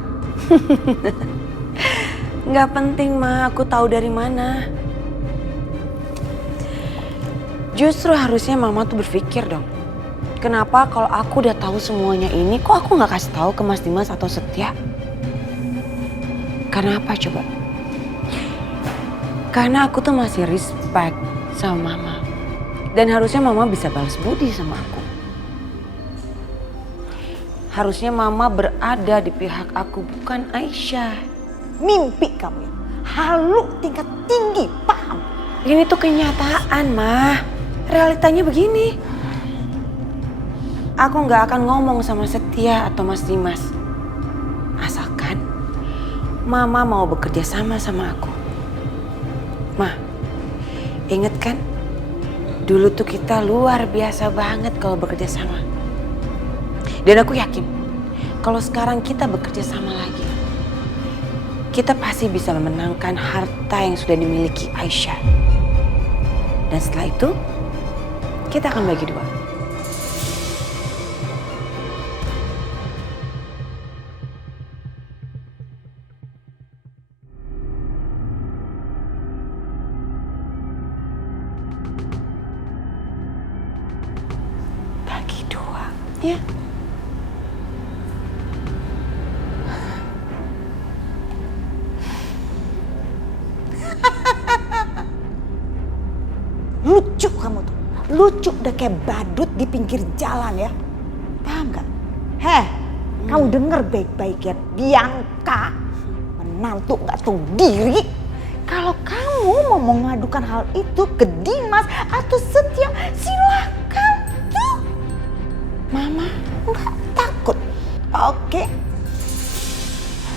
Nggak penting, Ma, aku tahu dari mana. Justru harusnya Mama tuh berpikir dong. Kenapa kalau aku udah tahu semuanya ini, kok aku nggak kasih tahu ke Mas Dimas atau Setia? Karena apa coba? Karena aku tuh masih respect sama Mama. Dan harusnya Mama bisa balas budi sama aku. Harusnya Mama berada di pihak aku, bukan Aisyah. Mimpi kamu ya, halu tingkat tinggi, paham? Ini tuh kenyataan, Ma. Realitanya begini. Aku nggak akan ngomong sama Setia atau Mas Dimas. Asalkan Mama mau bekerja sama aku. Ma, inget kan? Dulu tuh kita luar biasa banget kalau bekerja sama. Dan aku yakin kalau sekarang kita bekerja sama lagi, kita pasti bisa memenangkan harta yang sudah dimiliki Aisyah. Dan setelah itu, kita akan bagi dua. Bagi dua, ya. Lucu kamu tuh, lucu udah kayak badut di pinggir jalan ya. Paham gak? Kamu denger baik-baik ya, Bianca, menantu gak tahu diri. Kalau kamu mau mengadukan hal itu ke Dimas atau Setia, silakan tuh. Mama gak takut, oke?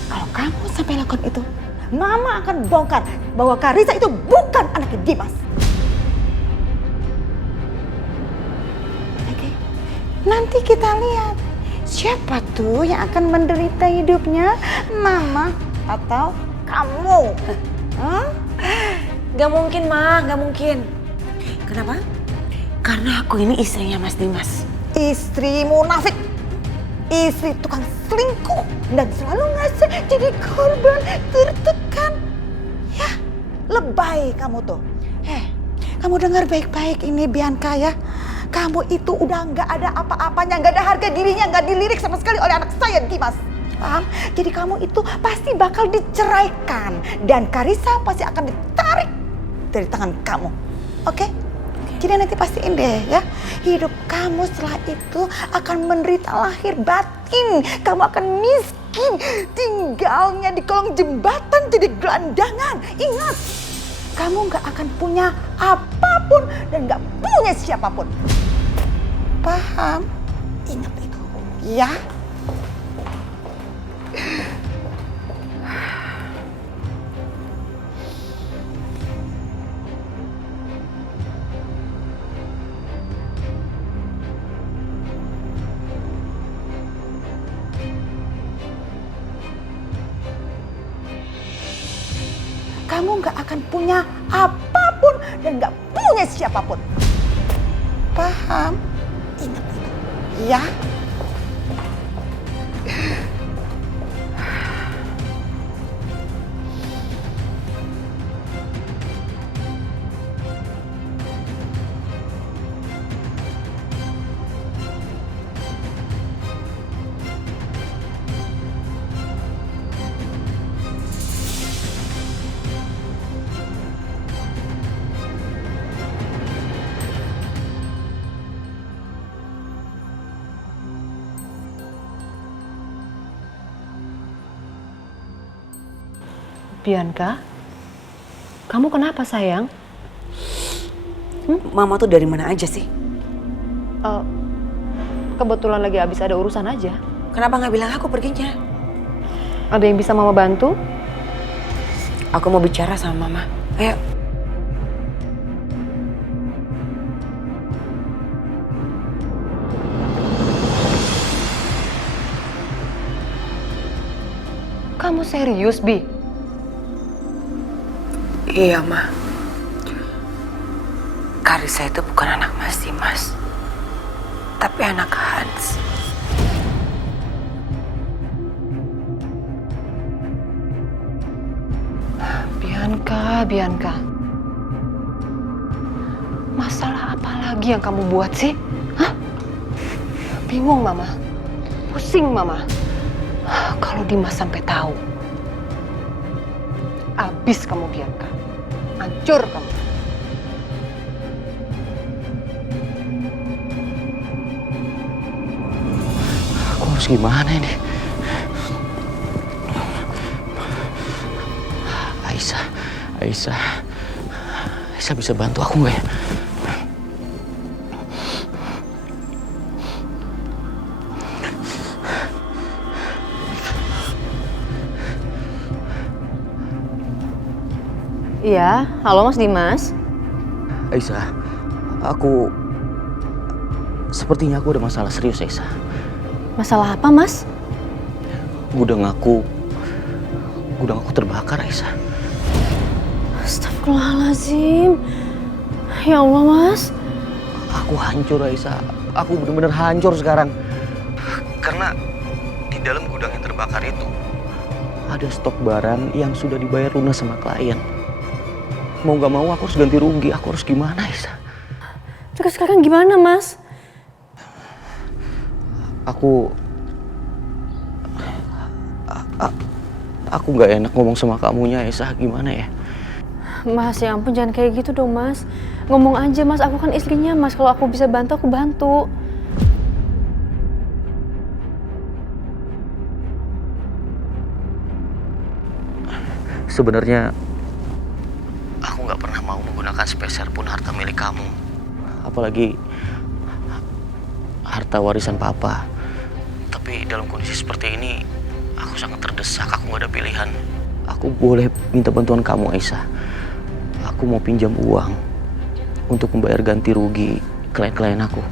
Kalau kamu sampai lakukan itu, Mama akan bongkar bahwa Karissa itu bukan anaknya Dimas. Nanti kita lihat siapa tuh yang akan menderita hidupnya, Mama atau kamu? Gak mungkin, Ma, gak mungkin. Kenapa? Karena aku ini istrinya Mas Dimas. Istri munafik, istri tukang selingkuh dan selalu ngasih jadi korban tertekan. Ya, lebay kamu tuh. Kamu dengar baik-baik ini, Bianca ya. Kamu itu udah nggak ada apa-apanya, nggak ada harga dirinya, nggak dilirik sama sekali oleh anak saya, Dimas. Paham? Jadi kamu itu pasti bakal diceraikan dan Karissa pasti akan ditarik dari tangan kamu. Oke? Jadi nanti pastiin deh ya, hidup kamu setelah itu akan menderita lahir batin. Kamu akan miskin, tinggalnya di kolong jembatan jadi gelandangan. Ingat, kamu nggak akan punya apapun dan nggak punya siapapun. Paham? Ingat itu, ya. Kamu nggak akan punya apapun dan nggak punya siapapun. Paham? Ingat itu, ya. Bianca, kamu kenapa sayang? Mama tuh dari mana aja sih? Kebetulan lagi habis ada urusan aja. Kenapa nggak bilang aku perginya? Ada yang bisa Mama bantu? Aku mau bicara sama Mama. Ayo. Kamu serius, Bi? Iya, Ma. Karissa itu bukan anak Mas Dimas, tapi anak Hans. Bianca. Masalah apa lagi yang kamu buat sih? Hah? Bingung, Mama. Pusing, Mama. Kalau Dimas sampai tahu, abis kamu, Bianca. Hancur kamu. harus gimana ini? Aisyah bisa bantu aku nggak ya? Iya, halo Mas Dimas. Aisyah, sepertinya aku ada masalah serius, Aisyah. Masalah apa, Mas? Gudang aku terbakar, Aisyah. Astagfirullahaladzim. Ya Allah, Mas. Aku hancur, Aisyah. Aku benar-benar hancur sekarang. Karena di dalam gudang yang terbakar itu ada stok barang yang sudah dibayar lunas sama klien. Mau gak mau aku harus ganti rugi. Aku harus gimana, Aisyah? Terus sekarang gimana, Mas? Aku gak enak ngomong sama kamunya, Aisyah. Gimana ya? Mas, ya ampun jangan kayak gitu dong, Mas. Ngomong aja, Mas. Aku kan istrinya, Mas. Kalau aku bisa bantu, aku bantu. Sebenarnya aku nggak pernah mau menggunakan sepeser pun harta milik kamu, apalagi harta warisan papa. Tapi dalam kondisi seperti ini, aku sangat terdesak. Aku nggak ada pilihan. Aku boleh minta bantuan kamu, Aisyah. Aku mau pinjam uang untuk membayar ganti rugi klien-klien aku.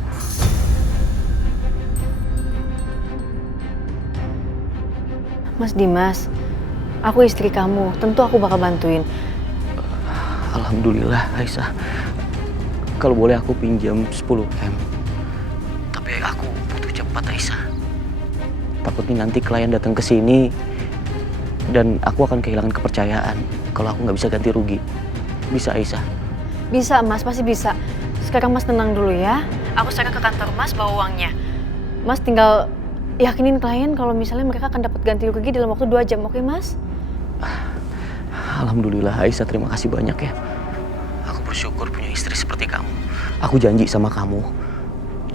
Mas Dimas, aku istri kamu. Tentu aku bakal bantuin. Alhamdulillah, Aisyah. Kalau boleh aku pinjam 10M. Tapi aku butuh cepat, Aisyah. Takutnya nanti klien datang ke sini dan aku akan kehilangan kepercayaan kalau aku nggak bisa ganti rugi. Bisa, Aisyah? Bisa, Mas. Pasti bisa. Sekarang Mas tenang dulu ya. Aku sekarang ke kantor Mas bawa uangnya. Mas tinggal yakinin klien kalau misalnya mereka akan dapat ganti rugi dalam waktu 2 jam. Oke, Mas? Alhamdulillah, Aisyah. Terima kasih banyak ya. Aku bersyukur punya istri seperti kamu. Aku janji sama kamu,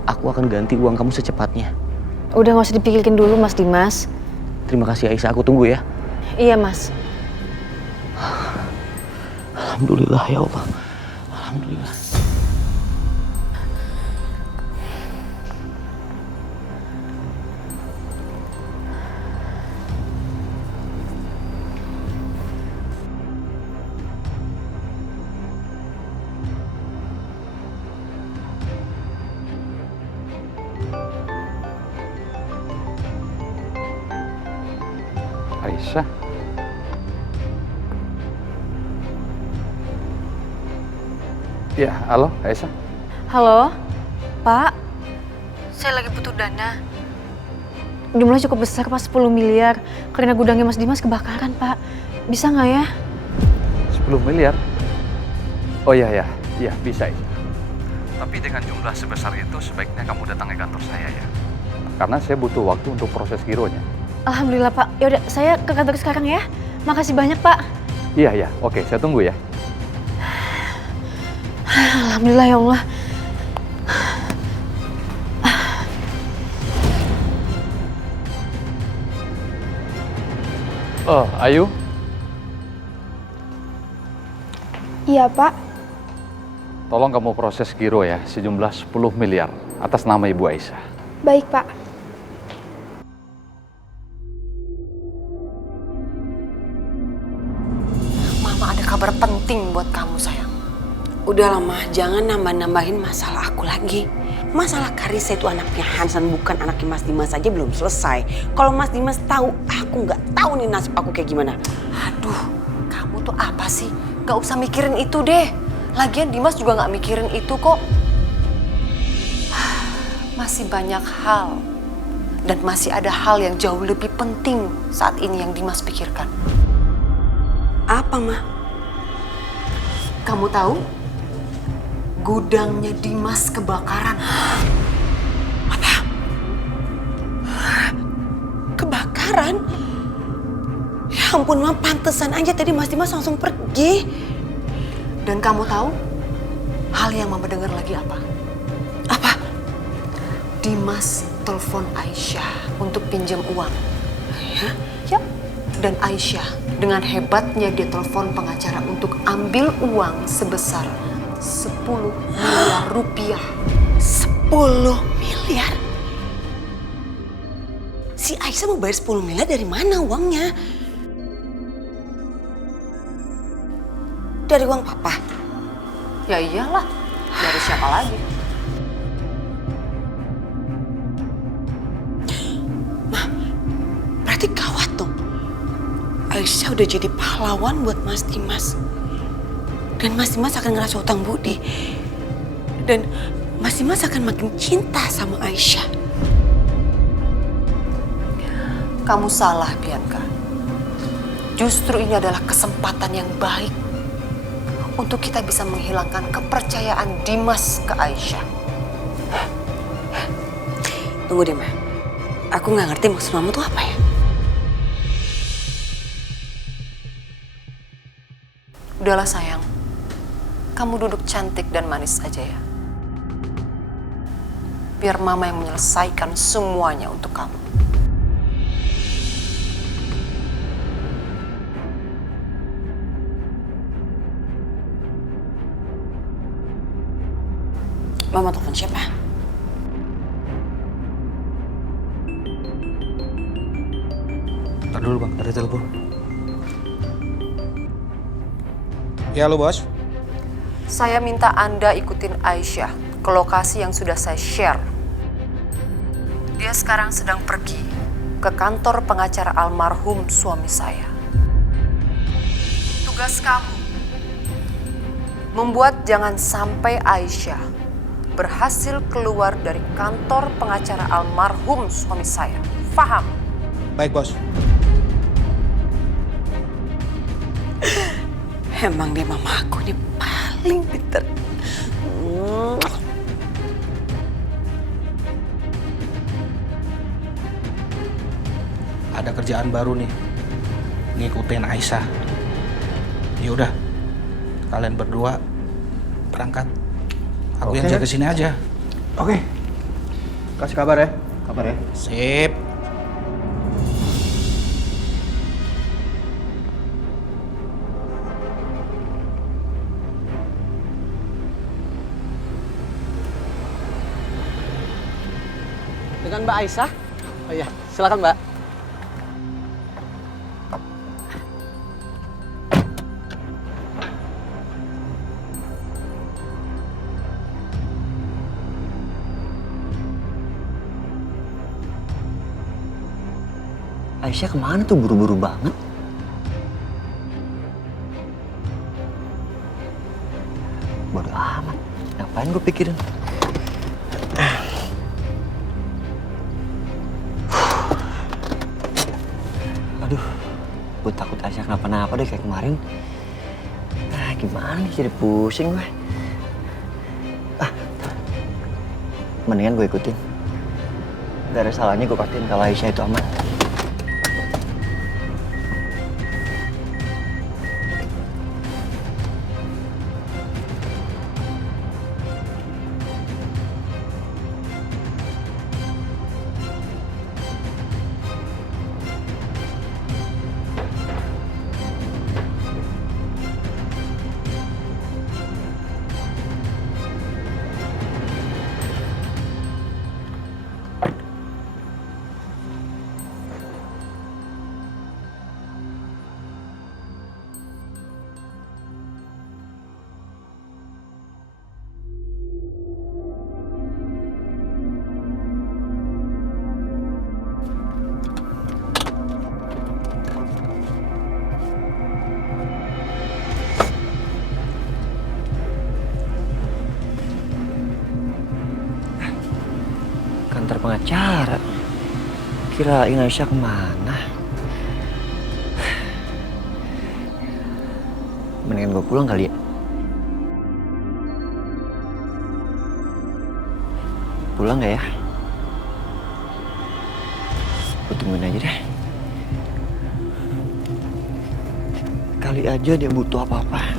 aku akan ganti uang kamu secepatnya. Udah nggak usah dipikirkan dulu, Mas Dimas. Terima kasih, Aisyah. Aku tunggu ya. Iya, Mas. Alhamdulillah ya Allah. Alhamdulillah. Aisyah. Ya, halo, Aisyah. Halo, Pak. Saya lagi butuh dana. Jumlahnya cukup besar, Pak, 10 miliar. Karena gudangnya Mas Dimas kebakaran, Pak. Bisa nggak ya? 10 miliar? Oh iya, bisa, Aisyah. Tapi dengan jumlah sebesar itu sebaiknya kamu datang ke kantor saya ya. Karena saya butuh waktu untuk proses gironya. Alhamdulillah, Pak. Yaudah, saya ke kantor sekarang ya. Makasih banyak, Pak. Iya, oke, saya tunggu ya. Alhamdulillah ya Allah. Oh, Ayu? Iya, Pak. Tolong kamu proses giro ya, sejumlah 10 miliar atas nama Ibu Aisyah. Baik, Pak. Mama ada kabar penting buat kamu, sayang. Udah lama, jangan nambah-nambahin masalah aku lagi. Masalah Karissa itu anaknya Hansan, bukan anaknya Mas Dimas aja belum selesai. Kalau Mas Dimas tahu, aku nggak tahu nih nasib aku kayak gimana. Aduh, kamu tuh apa sih? Gak usah mikirin itu deh. Lagian Dimas juga nggak mikirin itu kok. Masih banyak hal. Dan masih ada hal yang jauh lebih penting saat ini yang Dimas pikirkan. Apa, Ma? Kamu tahu? Gudangnya Dimas kebakaran. Apa? Kebakaran? Ya ampun, Ma, pantesan aja tadi Mas Dimas langsung pergi. Dan kamu tahu hal yang Mama dengar lagi apa? Apa? Dimas telepon Aisyah untuk pinjam uang. Ya. Dan Aisyah dengan hebatnya dia telepon pengacara untuk ambil uang sebesar 10 miliar rupiah. 10 miliar? Si Aisyah mau bayar 10 miliar dari mana uangnya? Dari uang papa? Ya iyalah, dari siapa lagi? Berarti gawat dong. Aisyah udah jadi pahlawan buat Mas Dimas. Dan Mas Dimas akan ngerasa utang budi. Dan Mas Dimas akan makin cinta sama Aisyah. Kamu salah, Bianca. Justru ini adalah kesempatan yang baik untuk kita bisa menghilangkan kepercayaan Dimas ke Aisyah. Tunggu deh, Ma. Aku nggak ngerti maksud Mama tuh apa ya? Udahlah sayang, kamu duduk cantik dan manis aja ya. Biar Mama yang menyelesaikan semuanya untuk kamu. Mama telepon siapa? Ntar dulu Bang, ada telepon. Ya, halo bos. Saya minta Anda ikutin Aisyah ke lokasi yang sudah saya share. Dia sekarang sedang pergi ke kantor pengacara almarhum suami saya. Tugas kamu membuat jangan sampai Aisyah berhasil keluar dari kantor pengacara almarhum suami saya. Faham? Baik bos. Emang dia mama aku nih paling pinter. Ada kerjaan baru nih, ngikutin Aisyah. Ya udah, kalian berdua berangkat. Aku yang jaga sini aja. Oke. Kasih kabar ya. Kabar ya. Sip. Dengan Mbak Aisyah? Oh iya, silakan Mbak. Aisyah kemana tuh buru-buru banget? Bodoh amat. Ngapain gue pikirin? Aduh, gue takut Aisyah kenapa-napa deh kayak kemarin. Nah, gimana nih jadi pusing gue. Mendingan gue ikutin. Gak ada salahnya gue pastiin kalau Aisyah itu aman. Kantor pengacara. Kirain Aisyah kemana? Mendingan gue pulang kali ya. Pulang gak ya? Gue tungguin aja deh. Kali aja dia butuh apa-apa.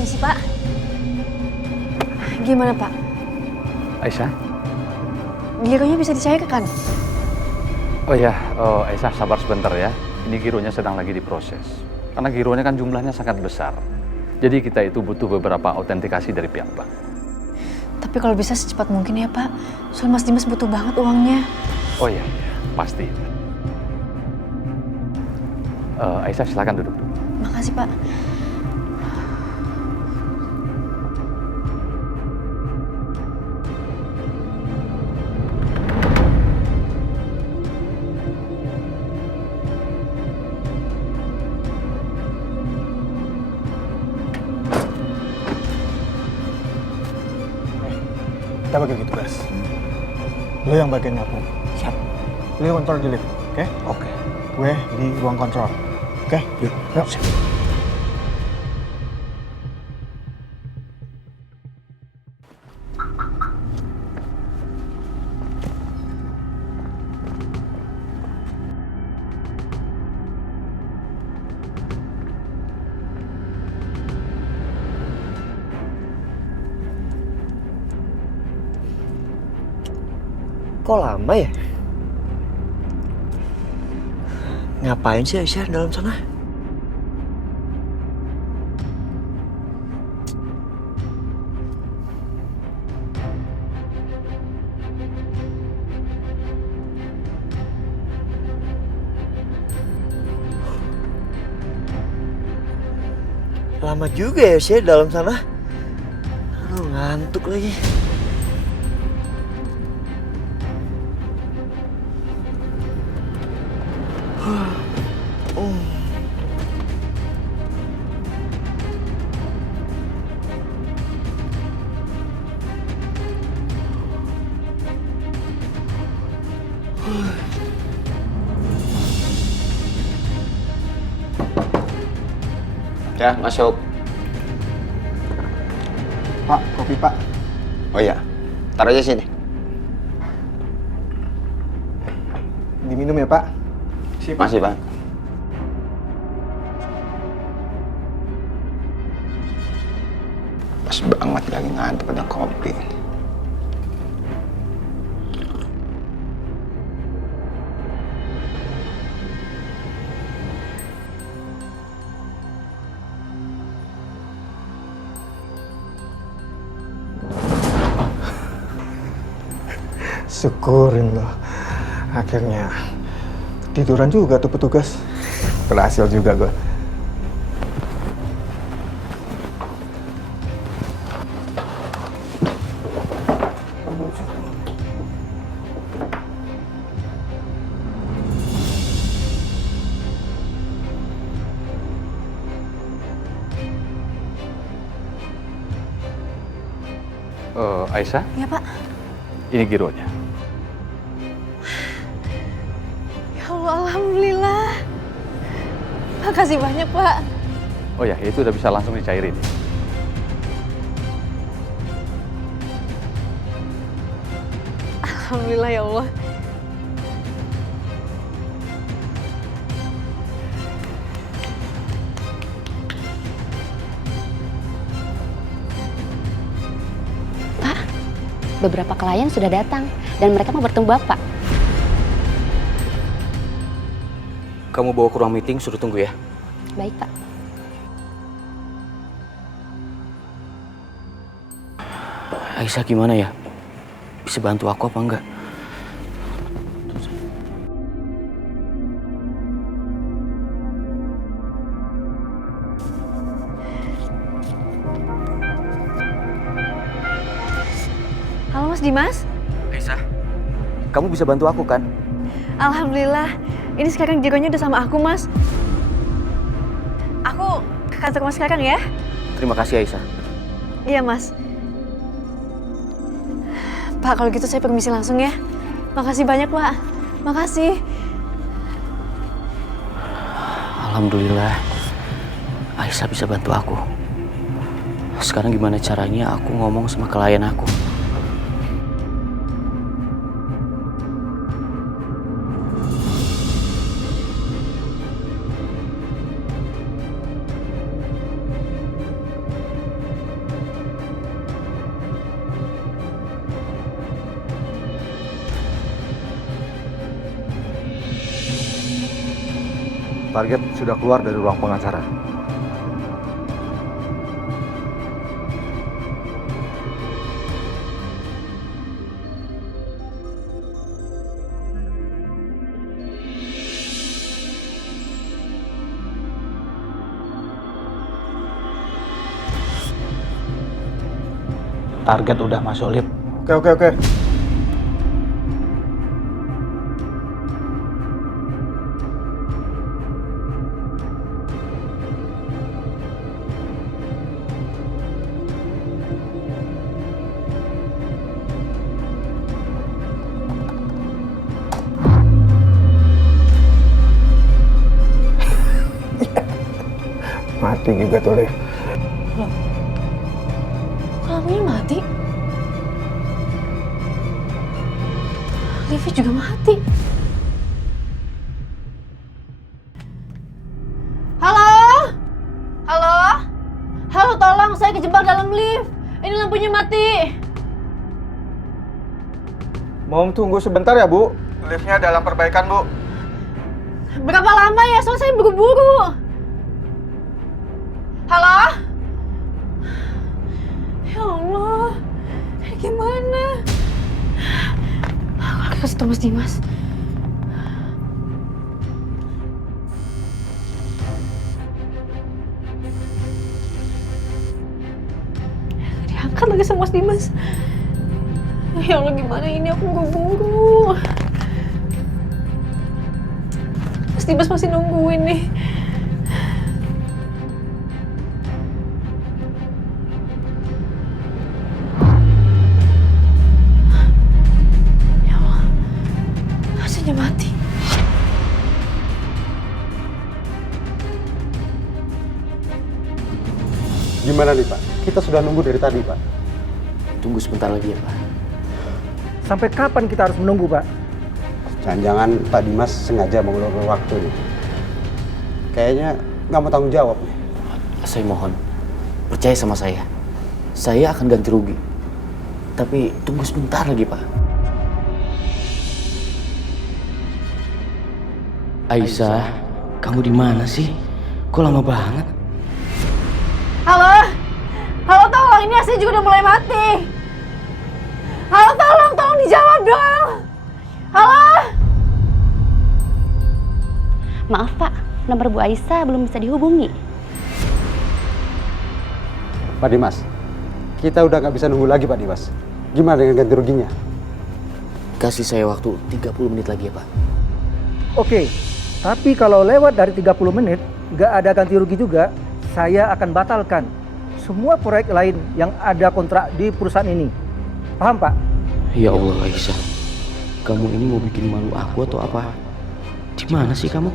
Permisi, Pak. Gimana, Pak? Aisyah? Gironya bisa dicairkan? Oh ya, Aisyah sabar sebentar ya. Ini gironya sedang lagi diproses. Karena gironya kan jumlahnya sangat besar. Jadi kita itu butuh beberapa autentikasi dari pihak bank. Tapi kalau bisa secepat mungkin ya, Pak. Soalnya Mas Dimas butuh banget uangnya. Oh iya, pasti. Aisyah silakan duduk dulu. Makasih, Pak. Kita bagi tugas. Lo yang bagian nyapu. Siap. Lo yang kontrol di lift, oke? Oke. Gue di ruang kontrol. Oke? Yuk. Siap. Kok lama ya? Ngapain sih Aisyah dalam sana? Lama juga ya Aisyah dalam sana. Aduh, ngantuk lagi. Ya, masuk. Pak, kopi Pak. Oh iya, taruh aja sini. Diminum ya Pak. Masih, Pak. Pas banget lagi ngantuk ada kopi. Syukurin loh. Akhirnya tiduran juga tuh petugas. Berhasil juga gue. Aisyah? Ya, Pak. Ini gironya. Ya Allah, alhamdulillah. Makasih banyak, Pak. Oh ya, itu udah bisa langsung dicairin. Alhamdulillah ya Allah. Beberapa klien sudah datang dan mereka mau bertemu Bapak. Kamu bawa ke ruang meeting, suruh tunggu ya. Baik, Pak. Aisyah gimana ya? Bisa bantu aku apa enggak? Halo Mas Dimas. Aisyah, kamu bisa bantu aku kan? Alhamdulillah. Ini sekarang gironya udah sama aku, Mas. Aku ke kantor Mas sekarang ya. Terima kasih Aisyah. Iya, Mas. Pak, kalau gitu saya permisi langsung ya. Makasih banyak, Pak. Makasih. Alhamdulillah, Aisyah bisa bantu aku. Sekarang gimana caranya aku ngomong sama klien aku? target sudah keluar dari ruang pengacara. Target udah masuk lift. Oke. Mati juga tuh, Liv. Lampunya mati. Livi juga mati. Halo? Halo? Halo, tolong, saya kejebak dalam lift. Ini lampunya mati. Mohon tunggu sebentar ya, Bu. Liftnya dalam perbaikan, Bu. Berapa lama ya? Soalnya saya buru-buru. Halo? Ya Allah, ini gimana? Aku kasih tau Mas Dimas. Diangkat lagi sama Mas Dimas. Ya Allah, gimana ini, aku buru-buru. Mas Dimas masih nungguin nih. Mati. Gimana nih, Pak? Kita sudah nunggu dari tadi, Pak. Tunggu sebentar lagi ya, Pak. Sampai kapan kita harus menunggu, Pak? Jangan-jangan Pak Dimas sengaja mengulur waktu nih. Kayaknya nggak mau tanggung jawab nih. Saya mohon, percaya sama saya. Saya akan ganti rugi. Tapi tunggu sebentar lagi, Pak. Aisyah, kamu di mana sih? Kok lama banget? Halo? Halo, tolong, ini AC juga udah mulai mati. Halo, tolong dijawab dong. Halo? Maaf Pak, nomor Bu Aisyah belum bisa dihubungi. Pak Dimas, kita udah nggak bisa nunggu lagi, Pak Dimas. Gimana dengan ganti ruginya? Kasih saya waktu 30 menit lagi ya, Pak. Oke, tapi kalau lewat dari 30 menit, nggak ada ganti rugi juga, saya akan batalkan semua proyek lain yang ada kontrak di perusahaan ini. Paham, Pak? Ya Allah, Aisyah. Kamu ini mau bikin malu aku atau apa? Di mana sih kamu?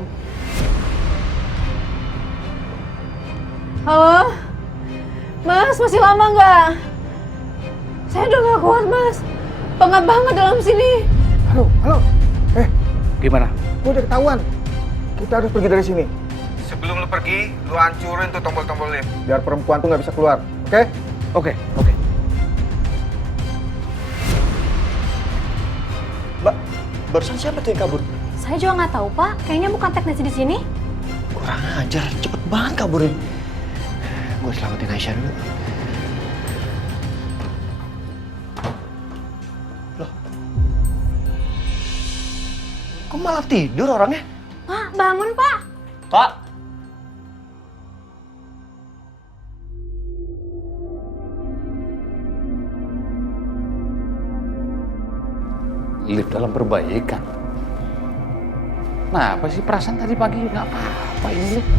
Halo? Mas, masih lama nggak? Saya udah nggak kuat, Mas. Pengap banget dalam sini. Halo. Gimana? Gue udah ketahuan. Kita harus pergi dari sini. Sebelum lu pergi, lu hancurin tuh tombol-tombol lift. Biar perempuan tuh nggak bisa keluar. Oke? Oke. Mbak, barusan siapa tuh yang kabur? Saya juga nggak tahu, Pak. Kayaknya bukan teknisi di sini. Kurang ajar, cepet banget kaburin. Gue selamatin Aisyah dulu. Loh, kok malah tidur orangnya? Pak, bangun, Pak. Pak! Lift dalam perbaikan. Nah, apa sih perasaan tadi pagi nggak apa-apa ini lift?